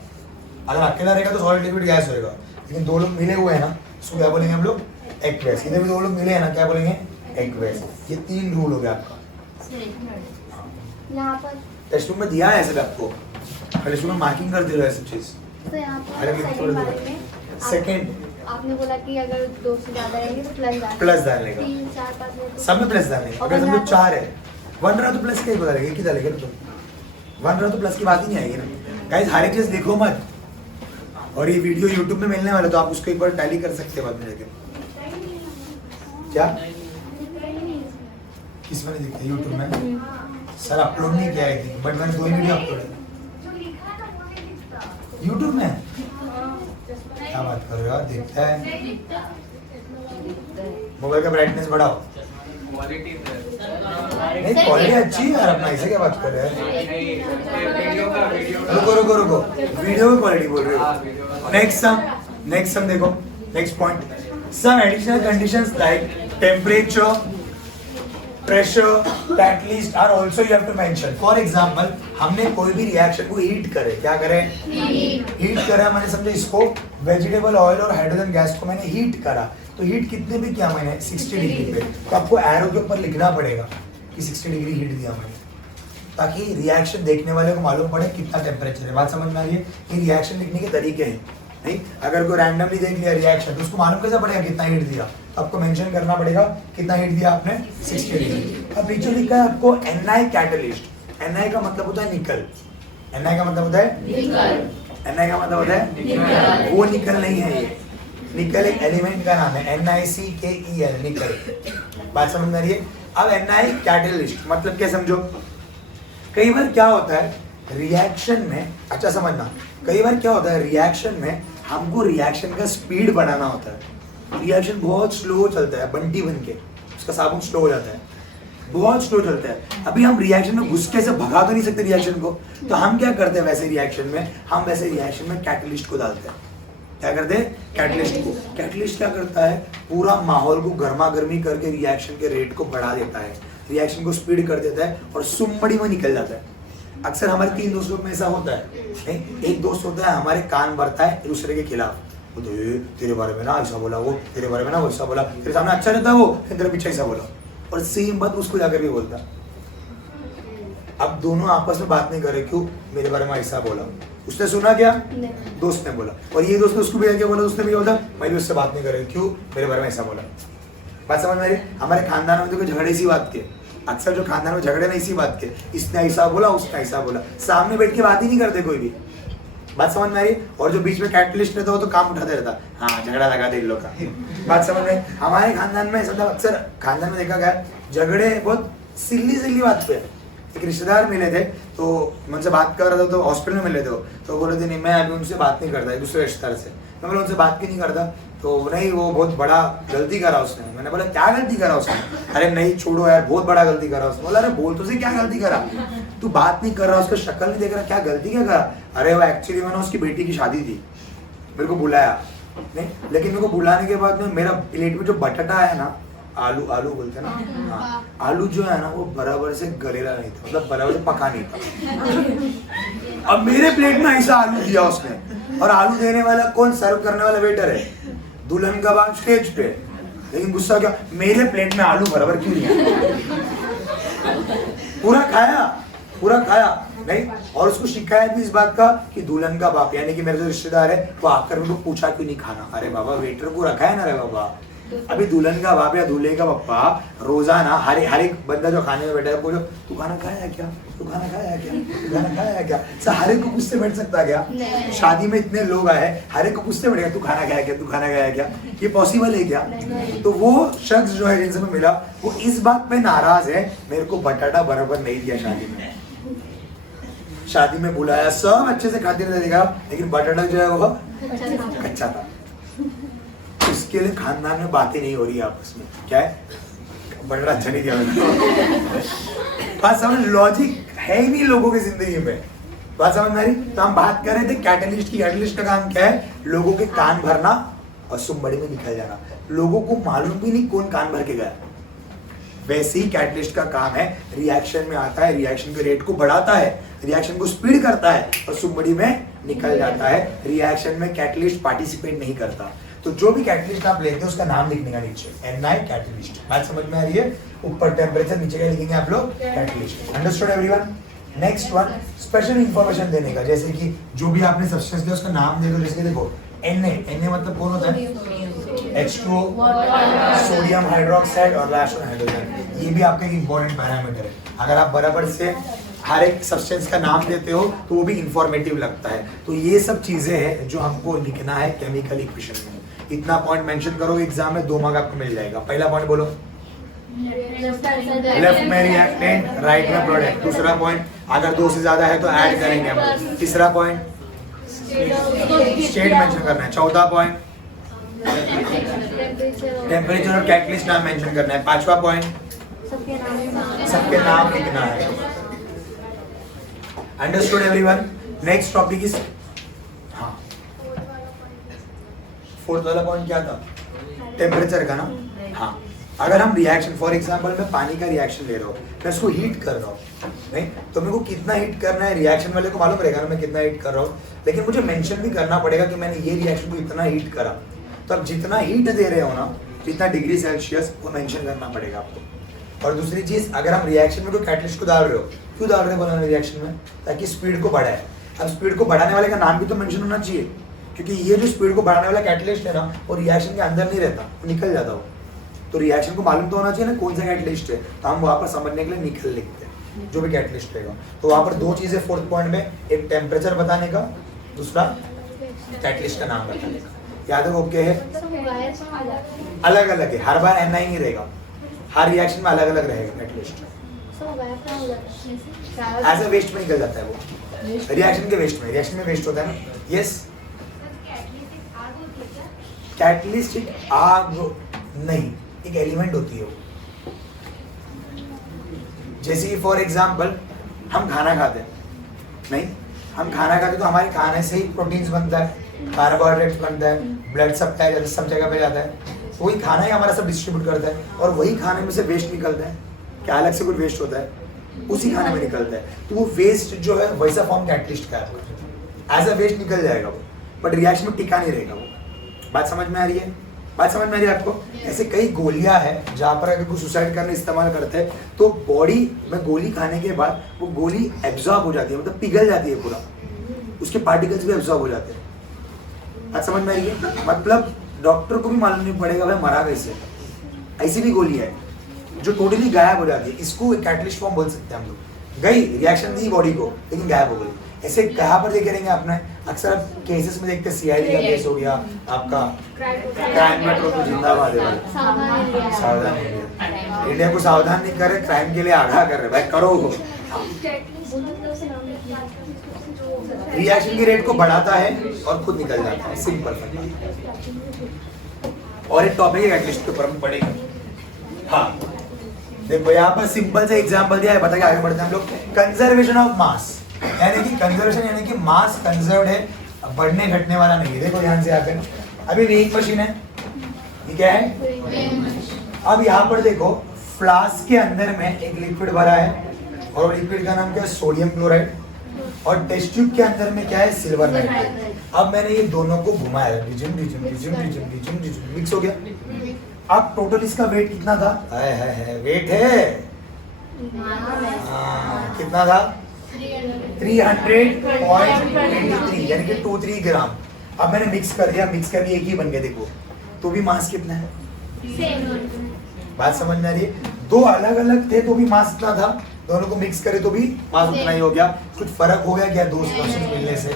अगर अकेला रहेगा तो सॉलिड लिक्विड गैस होगा, लेकिन 2 लोग मिले हुए हैं ना, उसको क्या बोलेंगे हम लोग, एक्वेस। इधर भी 2 लोग मिले हैं ना, क्या बोलेंगे, एक्वेस। ये 3 रूल हो गया आपका। यहाँ पर टेक्स्ट बुक में दिया है ऐसे आपको, टेक्स्ट बुक में मार्किंग कर दे रहा है सब चीज। तो यहाँ अरे पर सेकंड बारे में सेकंड आपने बोला कि अगर 2 से ज्यादा रहेंगे तो प्लस डालने का। 3 4 5 सब में प्लस डालने का। अगर समझो 4 है, 1 रहा तो प्लस क्या ही बता देगा, कितना डालेगा तुम 1 रहा तो प्लस की बात ही नहीं आएगी ना। गाइस हर एक चीज देखो मत, और ये वीडियो YouTube में मिलने वाला तो आप उसको एक बार टैली कर सकते हैं बाद में जाके। क्या किसमें नहीं दिखता YouTube में? सर अपलोड नहीं किया है, बट मैंने 2 वीडियो अपलोड है YouTube में। क्या बात कर रहे हो, देखता है। मोबाइल का ब्राइटनेस बढ़ाओ। नहीं क्वालिटी अच्छी है यार अपना, ऐसे क्या बात कर रहे हैं। रुको वीडियो की क्वालिटी बोल रहे हो। नेक्स्ट सम देखो, next point, some additional conditions like temperature, pressure, catalyst are also you have to mention. For example, हमने कोई भी रिएक्शन को हीट करे, क्या करें, हीट करा। मैंने समझे इसको वेजिटेबल ऑयल और हाइड्रोजन गैस को मैंने हीट करा, तो हीट कितने पे किया मैंने, 60 डिग्री पे। तो आपको एरो के ऊपर लिखना पड़ेगा कि 60 डिग्री हीट दिया मैंने, ताकि रिएक्शन देखने वाले को मालूम पड़े कितना टेम्परेचर है। बात समझ में आ रही है? ये रिएक्शन लिखने के तरीके हैं। नहीं, अगर कोई रैंडमली देख लिया रिएक्शन तो उसको मालूम कैसे पड़ेगा कितना हीट दिया, तो आपको मेंशन करना पड़ेगा कितना हीट दिया आपने, 60 डिग्री। अब नीचे लिखा है आपको Ni कैटलिस्ट। Ni का मतलब होता है निकल। Ni का मतलब होता है निकल। Ni का मतलब होता है निकल। वो निकल नहीं है, ये निकल एक एलिमेंट का नाम है, NiCKEl निकल। बात समझ में आ रही है? अब Ni कैटलिस्ट मतलब क्या समझो, कई बार क्या होता है रिएक्शन में, अच्छा समझना, कई बार क्या होता है रिएक्शन में हमको रिएक्शन का स्पीड बढ़ाना होता है। रिएक्शन बहुत स्लो चलता है, बंटी बन के उसका साबुन स्लो हो जाता है, बहुत स्लो चलता है। अभी हम रिएक्शन में घुस के से भगा तो नहीं सकते रिएक्शन को, तो हम क्या करते हैं वैसे रिएक्शन में, हम वैसे रिएक्शन में कैटलिस्ट को डालते हैं। क्या करते हैं, कैटलिस्ट को। कैटलिस्ट क्या करता है, पूरा माहौल को गर्मा गर्मी करके रिएक्शन के रेट को बढ़ा देता है, रिएक्शन को स्पीड कर देता है और सुम्बड़ी में निकल जाता है। अक्सर हमारे 3 दोस्तों में ऐसा होता है, नहीं, एक दोस्त होता है हमारे कान भरता है दूसरे के खिलाफ, वो तो तेरे बारे में ना ऐसा बोला, वो तेरे बारे में ना वैसा बोला, तेरे सामने अच्छा रहता है वो, तेरे पीछे ऐसा बोला, और सेम बात उसको जाकर भी बोलता। अब दोनों आपस में बात नहीं कर रहे, क्यों, मेरे बारे में ऐसा बोला, उसने सुना क्या, दोस्त ने बोला, और ये दोस्त ने उसको भी आगे बोला, उसने भी बोला, मैं भी उससे बात नहीं कर रही, क्यों, मेरे बारे में ऐसा बोला। बात समझ में आ रही? हमारे खानदान में तो कोई झगड़े इसी बात के, अक्सर जो खानदान में झगड़े ना इसी बात के, इसने ऐसा बोला उसने ऐसा बोला, सामने बैठ के बात ही नहीं करते कोई भी। बात समझ में आ रही? और जो बीच में कैटलिस्ट रहता हो तो काम उठाते रहता, हाँ झगड़ा लगा दे इन लोग का। बात समझ में? हमारे खानदान में ऐसा अक्सर खानदान में देखा गया झगड़े बहुत सिल्ली बात पे। एक रिश्तेदार मिले थे तो मुझसे बात कर रहा था, तो हॉस्पिटल में मिले थे, तो बोले थे नहीं मैं अभी उनसे बात नहीं करता, दूसरे रिश्तेदार से। मैं बोला उनसे बात क्यों नहीं करता, तो नहीं वो बहुत बड़ा गलती करा उसने। मैंने बोला क्या गलती करा उसने, अरे नहीं छोड़ो यार बहुत बड़ा गलती करा उसने। बोला अरे बोल तो सही क्या गलती करा, तू बात नहीं कर रहा, उसका शक्ल नहीं देख रहा, क्या गलती क्या करा। अरे वो एक्चुअली मैंने उसकी बेटी की शादी थी, मेरे को बुलाया नहीं, लेकिन मेरे को बुलाने के बाद में मेरा प्लेट में जो बटाटा है ना, आलू बोलते हैं ना, हाँ, आलू जो है ना वो बराबर से गलेला नहीं था, मतलब बराबर से पका नहीं था। अब मेरे प्लेट में ऐसा आलू दिया उसने, और आलू देने वाला कौन, सर्व करने वाला वेटर है, दुल्हन का बाप स्टेज पे। लेकिन गुस्सा क्या, मेरे प्लेट में आलू बराबर क्यों नहीं है। पूरा खाया, पूरा खाया नहीं, और उसको शिकायत भी इस बात का कि दुल्हन का बाप यानी कि मेरे जो रिश्तेदार है वो आकर उनको पूछा क्यों नहीं खाना। अरे बाबा वेटर को रखा है ना रे बाबा, अभी दुल्हन का बाप या दूल्हे का पप्पा रोजाना हर एक बंदा जो खाने में बैठा है बोलो तू खाना खाया है क्या, तू खाना खाया है क्या, तू खाना खाया है क्या। सर हर एक को पूछते बैठ सकता क्या? नहीं। शादी में इतने लोग आए, हर एक को पूछते बैठेगा तू खाना खाया क्या, तू खाना खाया क्या? ये पॉसिबल है क्या? नहीं। तो वो शख्स जो है जिनसे मैं मिला वो इस बात पे नाराज है, मेरे को बटाटा बराबर नहीं दिया शादी में। शादी में बुलाया, सब अच्छे से खाते रहते देखा, लेकिन बटाटा जो है वो कच्चा था। इसके लिए खानदान में बातें नहीं हो रही आपस में, क्या है बटाटा अच्छा नहीं दिया। बात समझ, लॉजिक है ही नहीं लोगों की जिंदगी में। बात समझ में आ रही? तो हम बात कर रहे थे कैटलिस्ट की। कैटलिस्ट का काम क्या है? लोगों के कान भरना और सुमबड़ी में निकल जाना। लोगों को मालूम भी नहीं कौन कान भर के गया। वैसे ही कैटलिस्ट का काम है, रिएक्शन में आता है, रिएक्शन के रेट को बढ़ाता है, रिएक्शन को स्पीड करता है और सुमबड़ी में निकल जाता है। रिएक्शन में कैटलिस्ट पार्टिसिपेट नहीं करता। तो जो भी कैटलिस्ट आप लेते हैं उसका नाम लिखने का नीचे, NI कैटलिस्ट। बात समझ में आ रही है? ऊपर टेम्परेचर, नीचे क्या लिखेंगे आप लोग? Catalyst. Understood everyone? Next one, special information देने का, जैसे कि जो भी आपने सब्सटेंस लिया उसका नाम दे दो। जैसे कि देखो Na मतलब कौन होता है? H2O, सोडियम हाइड्रोक्साइड और लास्ट वन हाइड्रोजन। ये भी आपका एक इंपॉर्टेंट पैरामीटर है। अगर आप बराबर से हर एक सब्सटेंस का नाम देते हो तो वो भी इंफॉर्मेटिव लगता है। तो ये सब चीजें हैं जो हमको लिखना है केमिकल इक्वेशन में। इतना पॉइंट मेंशन करो एग्जाम में, 2 मार्क आपको मिल जाएगा। पहला पॉइंट बोलो, लेफ्ट में रिएक्टेंट, राइट में प्रोडक्ट। दूसरा पॉइंट, अगर 2 से ज्यादा है तो ऐड करेंगे हम। तीसरा पॉइंट, स्टेट मेंशन करना है। चौथा पॉइंट, टेम्परेचर और कैटलिस्ट नाम मेंशन करना है। 5वां पॉइंट, सबके नाम लिखना है। Understood everyone? Next topic is, हाँ 4th वाला पॉइंट क्या था? टेम्परेचर का ना। हाँ, अगर हम रिएक्शन, फॉर एग्जांपल मैं पानी का रिएक्शन ले रहा हूँ, मैं इसको हीट कर रहा हूँ, नहीं तो मेरे को कितना हीट करना है रिएक्शन वाले को मालूम रहेगा ना मैं कितना हीट कर रहा हूँ, लेकिन मुझे मेंशन भी करना पड़ेगा कि मैंने ये रिएक्शन को इतना हीट करा। तो अब जितना हीट दे रहे हो ना, जितना डिग्री सेल्सियस, वो मेंशन करना पड़ेगा आपको। और दूसरी चीज, अगर हम रिएक्शन में कोई कैटलिस्ट को डाल रहे हो, क्यों डाल रहे हो बोला रिएक्शन में? ताकि स्पीड को बढ़ाए। अब स्पीड को बढ़ाने वाले का नाम भी तो मेंशन होना चाहिए, क्योंकि ये जो स्पीड को बढ़ाने वाला कैटलिस्ट है ना, वो रिएक्शन के अंदर नहीं रहता, वो निकल जाता हो। तो रिएक्शन को मालूम तो होना चाहिए ना कौन सा कैटलिस्ट है, तो हम वहाँ पर समझने के लिए निकल लिखते हैं जो भी कैटलिस्ट रहेगा। तो वहाँ पर 2 चीजें 4th पॉइंट में, एक टेम्परेचर बताने का, दूसरा कैटलिस्ट का नाम बताने का। याद है? ओके है? अलग अलग है, हर बार NI नहीं रहेगा, हर रिएक्शन में अलग अलग रहेगा कैटलिस्ट। एज ए वेस्ट में निकल जाता है वो, रिएक्शन के वेस्ट में। रिएक्शन में वेस्ट होता है ना। यस, कैटलिस्ट एक आग नहीं, एक एलिमेंट होती है वो। जैसे कि फॉर एग्जांपल हम खाना खाते हैं, नहीं हम खाना खाते तो हमारे खाने से ही प्रोटीन्स बनता है, कार्बोहाइड्रेट्स बनता है, ब्लड सप्लाई सब जगह पे जाता है। वही खाना ही हमारा सब डिस्ट्रीब्यूट करता है, और वही खाने में से वेस्ट निकलता है। क्या अलग से कुछ वेस्ट होता है? उसी खाने में निकलता है। तो वो वेस्ट जो है वैसा फॉर्म कैटलिस्ट का है, एज अ वेस्ट निकल जाएगा वो, बट रिएक्शन में टिका नहीं रहेगा वो। बात समझ में आ रही है? बात समझ में आ रही है आपको? ऐसे कई गोलियां हैं जहाँ पर अगर कोई सुसाइड करने इस्तेमाल करते हैं तो बॉडी में गोली खाने के बाद वो गोली एब्जॉर्ब हो जाती है, मतलब पिघल जाती है पूरा, उसके पार्टिकल्स भी एब्जॉर्ब हो जाते हैं। बात समझ में आ रही है? मतलब डॉक्टर को भी मालूम नहीं पड़ेगा भाई मरा कैसे। ऐसी भी गोली है जो टोटली गायब हो जाती है, इसको एक कैटलिस्ट फॉर्म बोल सकते हैं हम लोग। गई रिएक्शन दी बॉडी को लेकिन गायब हो गई। ऐसे कहाँ पर देखे रहेंगे आपने? अक्सर आप केसेस में देखते हैं, CID का केस हो गया आपका, क्राइम पेट्रोल तो जिंदाबाद है भाई, सावधान इंडिया। इंडिया को सावधान नहीं कर रहे, क्राइम के लिए आगाह कर रहे, भाई करो। रिएक्शन की रेट को बढ़ाता है और खुद निकल जाता है, सिंपल। और एक टॉपिक है कैटलिस्ट के ऊपर हम पढ़ेंगे। हाँ देखो यहाँ पर सिंपल से एग्जांपल दिया है, बता के आगे बढ़ते हैं हम लोग। कंजर्वेशन ऑफ मास, यानी कि कंजर्वेशन यानी कि मास कंजर्व्ड है, बढ़ने घटने वाला नहीं है। देखो ध्यान से यहाँ पे अभी वेइंग मशीन है, ये क्या है? अब यहाँ पर देखो फ्लास्क के अंदर में एक लिक्विड भरा है और लिक्विड का नाम क्या है? Sodium chloride. और टेस्ट ट्यूब के अंदर में क्या है? Silver nitride. अब मैंने ये दोनों को घुमाया, मिक्स हो गया। अब टोटल इसका वेट कितना था? वेट है कितना था? 300.23 यानी कि 23 ग्राम। अब मैंने मिक्स कर दिया, मिक्स करके एक ही बन गया। देखो तो भी मास कितना है, बात समझ में आ रही है? दो अलग अलग थे तो भी मास इतना था, दोनों को मिक्स करे तो भी मास उतना ही हो गया। कुछ फर्क हो गया क्या दो सब्सटेंस मिलने से?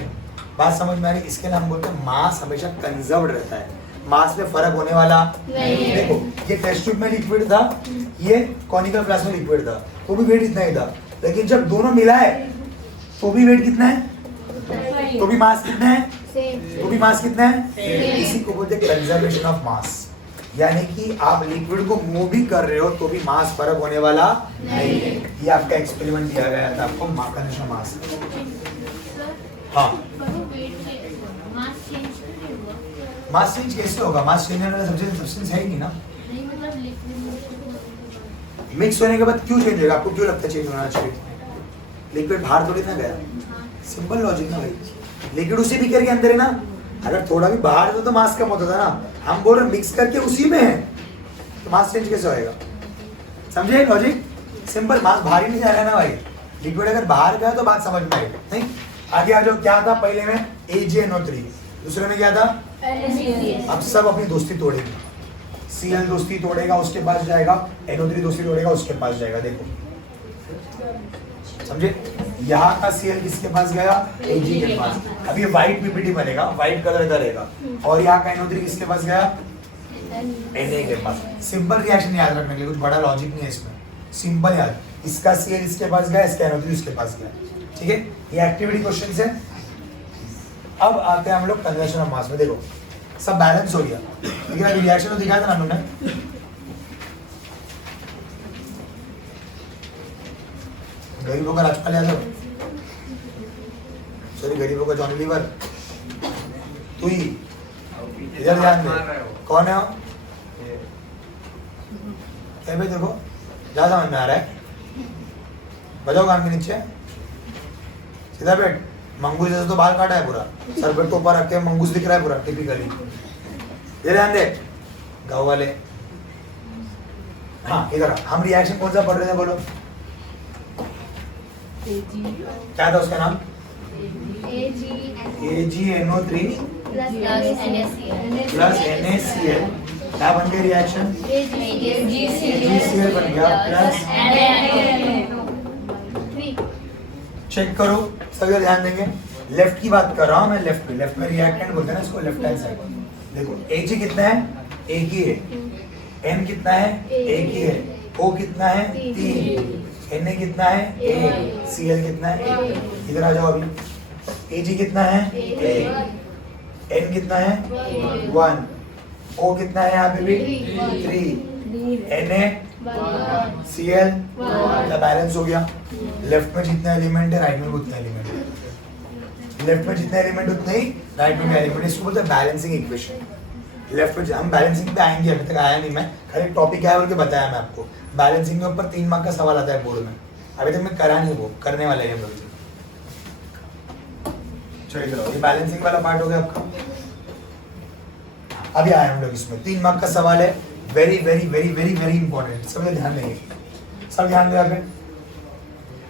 बात समझ में आ रही है? इसके लिए हम बोलते हैं मास हमेशा कंजर्व्ड रहता है, मास में फर्क होने वाला नहीं। देखो ये टेस्ट ट्यूब में लिक्विड था, ये कॉनिकल फ्लास्क में लिक्विड था, तो भी वेट इतना ही था। लेकिन जब दोनों मिला है तो भी वेट कितना है, तो भी मास कितना है, तो भी मास कितना है। इसी को बोलते हैं कंजर्वेशन ऑफ मास। यानी कि आप लिक्विड को मूव भी कर रहे हो तो भी मास फर्क होने वाला नहीं है। ये आपका एक्सपेरिमेंट दिया गया था आपको, कंजर्वेशन मास। हाँ, मास चेंज कैसे होगा? मास चेंज होने वाला सब्सटेंस है ही नहीं ना। मिक्स होने के बाद क्यों चेंज होगा? आपको क्यों लगता है चेंज होना चाहिए? लिक्विड बाहर थोड़ी ना गया, सिंपल लॉजिक ना भाई। लिक्विड उसी बीकर के अंदर है ना, अगर थोड़ा भी बाहर होता तो मास कम होता था ना। हम बोल रहे मिक्स करके उसी में है तो मास चेंज कैसे होएगा? समझे लॉजिक? सिंपल, मास बाहर ही नहीं जा रहा है ना भाई। लिक्विड अगर बाहर गया तो बात समझ में आएगी नहीं। आगे आ जाओ, क्या था पहले में AgNO3, दूसरे में क्या था? अब सब अपनी दोस्ती तोड़ेगी। Cl दोस्ती तोड़ेगा उसके पास जाएगा, NO3 दोस्ती तोड़ेगा उसके पास जाएगा। देखो समझे? यहाँ का Cl किसके पास गया? Ag के पास। अब ये व्हाइट PPT बनेगा, व्हाइट कलर करेगा। और यहाँ का NO3 किसके पास गया? Na के पास। सिंपल रिएक्शन याद रखने के लिए, कुछ बड़ा लॉजिक नहीं है इसमें, सिंपल याद। इसका Cl इसके पास गया, इसका NO3 इसके पास गया। ठीक है, ये एक्टिविटी क्वेश्चन है। अब आते हैं हम लोग कंजर्वेशन ऑफ मास में। देखो सब बैलेंस हो गया, लेकिन अभी रिएक्शन तो दिखाया था ना हमने। गरीबों का राजपाल यादव, सॉरी गरीबों का जॉनी लीवर, तू ही इधर ध्यान दे। कौन है वो? क्या भाई देखो, ज्यादा समझ में आ रहा है? बजाओ कान के नीचे, सीधा बैठ। मंगूस जैसे तो बाल काटा है पूरा, सर पे टोपा रख के मंगूस दिख रहा है पूरा टिपिकली। ये ध्यान दे गाँव वाले। हाँ इधर हम रिएक्शन कौन सा पढ़ रहे थे बोलो? क्या था उसका नाम? AgNO3 plus NaCl। क्या बन गया रिएक्शन? AgCl बन गया प्लस। चेक करो सभी ध्यान देंगे। लेफ्ट की बात कर रहा हूँ मैं, लेफ्ट में रिएक्टेंट बोलते हैं ना इसको, लेफ्ट हैंड साइड। देखो Ag कितना है? एक ही है। N कितना है? एक ही है। O कितना है? 3। Na कितना है? 1। Cl कितना है? 1। इधर आ जाओ अभी। Ag कितना है? 1। N कितना है? 1। O कितना है यहाँ पे भी? 3। Na Cl बैलेंस हो गया। लेफ्ट में जितने एलिमेंट है राइट में भी उतने एलिमेंट है। लेफ्ट में जितने एलिमेंट उतने ही राइट में भी एलिमेंट। इसको बोलते हैं बैलेंसिंग इक्वेशन। लेफ्ट में हम बैलेंसिंग पे आएंगे, अभी तक आया नहीं मैं, खाली टॉपिक है बोल के बताया मैं आपको। बैलेंसिंग के ऊपर 3 मार्क का सवाल आता है बोर्ड में, अभी तक मैं करा नहीं, वो करने वाला है हम लोग। चलिए ये बैलेंसिंग वाला पार्ट हो गया आपका। अभी आए हम लोग इसमें 3 मार्क का सवाल है, very very very very very important. सब ध्यान देंगे, सब ध्यान दें। आपने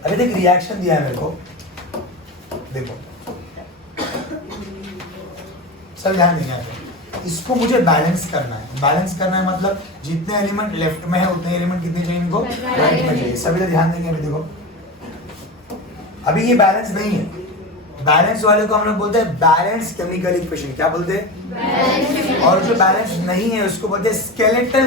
अभी तक रिएक्शन दिया है मेरे को, देखो सब ध्यान देंगे आपने। इसको मुझे बैलेंस करना है। बैलेंस करना है मतलब जितने एलिमेंट लेफ्ट में है उतने एलिमेंट कितने चाहिए इनको? राइट में चाहिए। सभी ध्यान देंगे। अभी देखो अभी ये बैलेंस नहीं है, बैलेंस वाले को हम लोग बोलते हैं बैलेंस केमिकल इक्वेशन। क्या बोलते हैं? और जो बैलेंस नहीं है उसको बोलते हैं स्केलेटल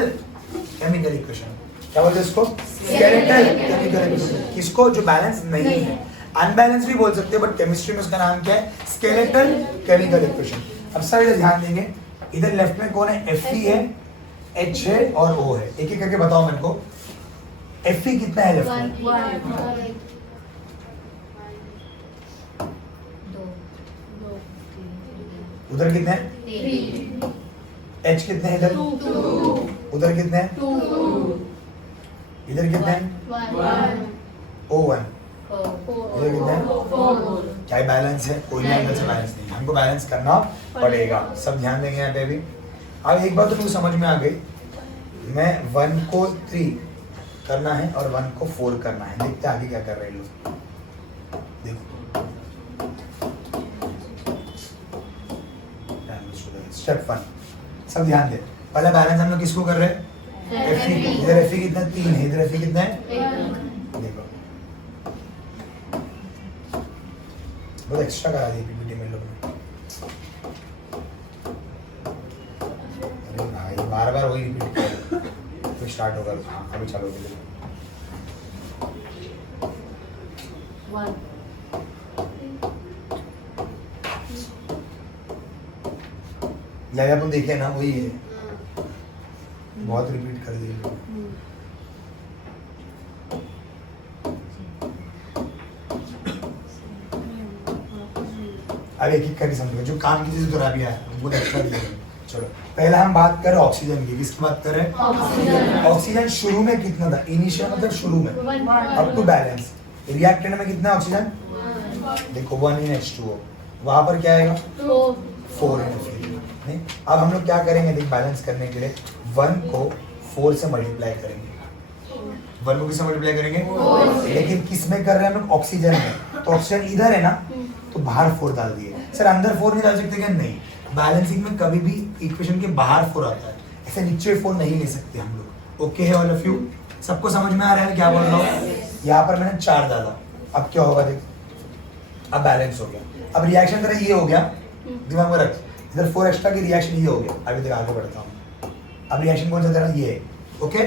केमिकल इक्वेशन। क्या बोलते हैं इसको? Skeletal chemical equation. किसको? जो बैलेंस नहीं है। अनबैलेंस भी बोल सकते हैं, बट केमिस्ट्री में उसका नाम क्या है? Skeletal chemical equation. अब सब इधर ध्यान देंगे। इधर लेफ्ट में कौन है? Fe है, H है और O है। एक एक करके बताओ मेरे को। Fe कितना है लेफ्ट में? 1। उधर कितने हैं? 3। H कितने हैं इधर? 2। उधर कितने हैं? 2। इधर कितने हैं? 1। O1। 4। इधर कितने हैं? 4। क्या बैलेंस है? कोई एंगल से बैलेंस नहीं, हमको बैलेंस करना पड़ेगा। सब ध्यान देंगे यहाँ पे भी। अब एक बात तो मुझे समझ में आ गई, मैं 1 को 3 करना है और 1 को 4 करना है। देखते हैं आगे क्या कर रहे हैं लोग। देखो स्टेप 1 सब ध्यान दे। पहले बैलेंस हम लोग किसको कर रहे हैं? Fe। इधर Fe कितना 3 है, इधर Fe कितना है? देखो बहुत एक्स्ट्रा करा दी पीपीटी में लोग ने। अरे भाई बार बार वही रिपीट कर तो स्टार्ट होगा। हाँ अभी चालू कर। 1 लाइव अपन देखे ना वही है, बहुत रिपीट कर दिए। अब एक एक करके समझो जो काम की चीज दोहरा भी है वो एक्स्ट्रा दिया। चलो पहला हम बात करें ऑक्सीजन की। किसकी बात कर रहे हैं? ऑक्सीजन शुरू में कितना था? इनिशियल मतलब शुरू में अप टू बैलेंस। रिएक्टेंट में कितना ऑक्सीजन? देखो 1 in H2O। वहां पर क्या आएगा? 4 in F। नहीं अब हम लोग क्या करेंगे? देख बैलेंस करने के लिए 1 को 4 से मल्टीप्लाई करेंगे। 1 को किससे मल्टीप्लाई करेंगे? लेकिन किस में कर रहे हैं हम लोग? ऑक्सीजन में। तो ऑक्सीजन इधर है ना तो बाहर 4 डाल दिए। सर अंदर 4 नहीं डाल सकते क्या? नहीं, बैलेंसिंग में कभी भी इक्वेशन के बाहर 4 आता है, ऐसे नीचे 4 नहीं ले सकते हम लोग। ओके है ऑल ऑफ यू? सबको समझ में आ रहा है क्या बोल रहा हूँ? यहाँ पर मैंने 4 डाला, अब क्या होगा देख, अब बैलेंस हो गया। अब रिएक्शन तरह ये हो गया, दिमाग में रख, इधर 4 एक्स्ट्रा की रिएक्शन ये हो गया। अभी तक आगे बढ़ता हूँ। अब रिएक्शन कौन सा तेरा? ये है। ओके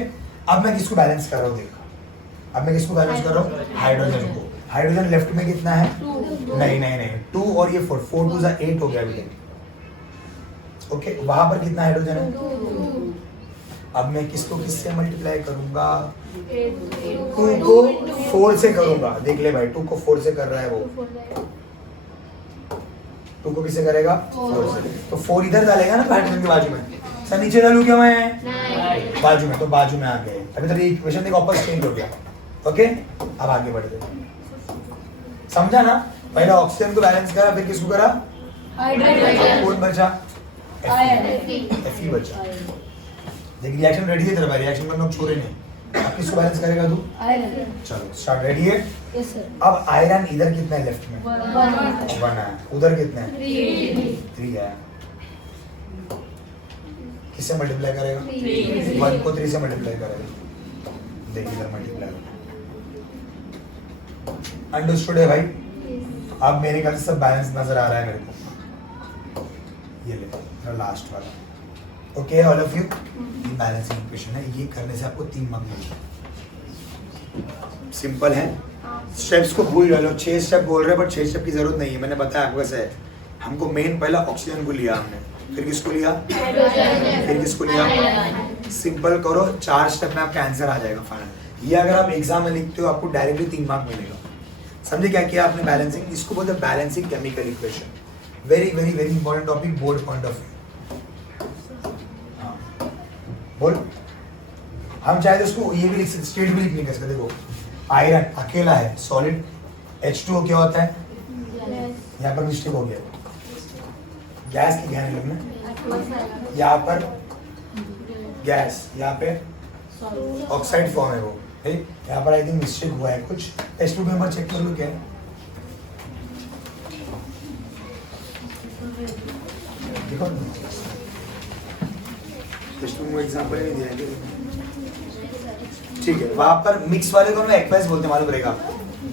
अब मैं किसको बैलेंस कर रहा हूँ? देखा अब मैं किसको बैलेंस कर रहा हूँ? हाइड्रोजन को। हाइड्रोजन लेफ्ट में कितना है? 2 और ये 4 2 से 8 हो गया अभी तक। ओके वहां पर कितना हाइड्रोजन है? 2 अब मैं किसको किससे मल्टीप्लाई करूंगा? 2 को 4 से करूंगा। देख ले भाई 2 को 4 से कर रहा है वो। 2 को किससे करेगा? 4 से। तो 4 इधर डालेगा ना हाइड्रोजन के बाजू में। सर नीचे डालू क्या मैं? बाजू में, तो बाजू में आ गए। अभी तो इक्वेशन देख वापस चेंज हो गया। ओके अब आगे बढ़ते हैं। समझा ना? पहले ऑक्सीजन को बैलेंस करा, फिर किसको करा? हाइड्रोजन कौन बचा? Fe Fe बचा। देख रिएक्शन रेडी है तेरा भाई, रिएक्शन में लोग छोड़े नहीं। अब किसको बैलेंस करेगा तू? चलो स्टार्ट। रेडी है? यस सर अब आयरन इधर कितना है लेफ्ट में? 1 है। उधर कितना है? 3 है। किससे मल्टीप्लाई करेगा? 1 को 3 से मल्टीप्लाई करेगा। देख इधर मल्टीप्लाई। अंडरस्टूड है भाई? अब मेरे ख्याल से सब बैलेंस नजर आ रहा है मेरे को। ये ले लास्ट वाला। Okay all of you? ये बैलेंसिंग इक्वेशन है, ये करने से आपको 3 मार्क्स मिलेंगे। सिंपल है। स्टेप्स को भूल डालो। 6 स्टेप बोल रहे हैं बट 6 स्टेप की जरूरत नहीं है। मैंने बताया आपको कैसे है। हमको मेन पहला ऑक्सीजन को लिया हमने, फिर किसको लिया? फिर किसको लिया? सिंपल करो, 4 स्टेप में आपका आंसर आ जाएगा फाइनल। ये अगर आप एग्जाम में लिखते हो आपको डायरेक्टली 3 मार्क मिलेगा। समझे क्या किया आपने? बैलेंसिंग, इसको बोलते हैं balancing chemical equation. Very very very important topic board point of view. बोल हम चाहे तो इसको ये भी लिख सकते, स्टेट भी लिखने का। देखो आयरन अकेला है सॉलिड, H2O क्या होता है? यहाँ पर मिस्टेक हो गया, गैस की ध्यान रखना। यहाँ पर गैस, यहाँ पे ऑक्साइड फॉर्म है वो, ठीक। यहाँ पर आई थिंक मिस्टेक हुआ है कुछ। टेस्ट बुक में चेक कर लो क्या है। देखो टेस्ट बुक में एग्जांपल नहीं दिया है, ठीक है। वहां पर मिक्स वाले को हम एक्वास बोलते हैं, मालूम रहेगा आपको,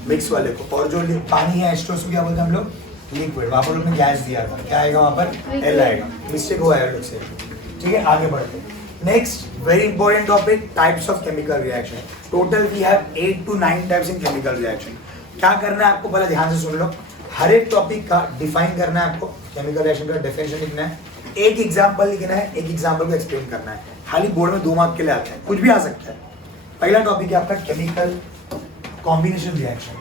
मिक्स वाले को। और जो पानी है H2O क्या बोलते हैं हम लोग? लिक्विड। वहां पर लोग ने गैस दिया था, क्या आएगा वहां पर? L आएगा। मिस्टेक हुआ है लोग से, ठीक है। आगे बढ़ते हैं। Next very important topic, types of chemical reaction. Total we have 8 to 9 types in chemical reaction. क्या करना है आपको, पहले ध्यान से सुन लो। हर एक टॉपिक का डिफाइन करना है आपको, केमिकल रिएक्शन का डेफिनेशन लिखना है, एक एग्जांपल लिखना है, एक एग्जांपल को एक्सप्लेन करना है। खाली बोर्ड में 2 मार्क के लिए आता है, कुछ भी आ सकता है। पहला टॉपिक है आपका केमिकल कॉम्बिनेशन रिएक्शन।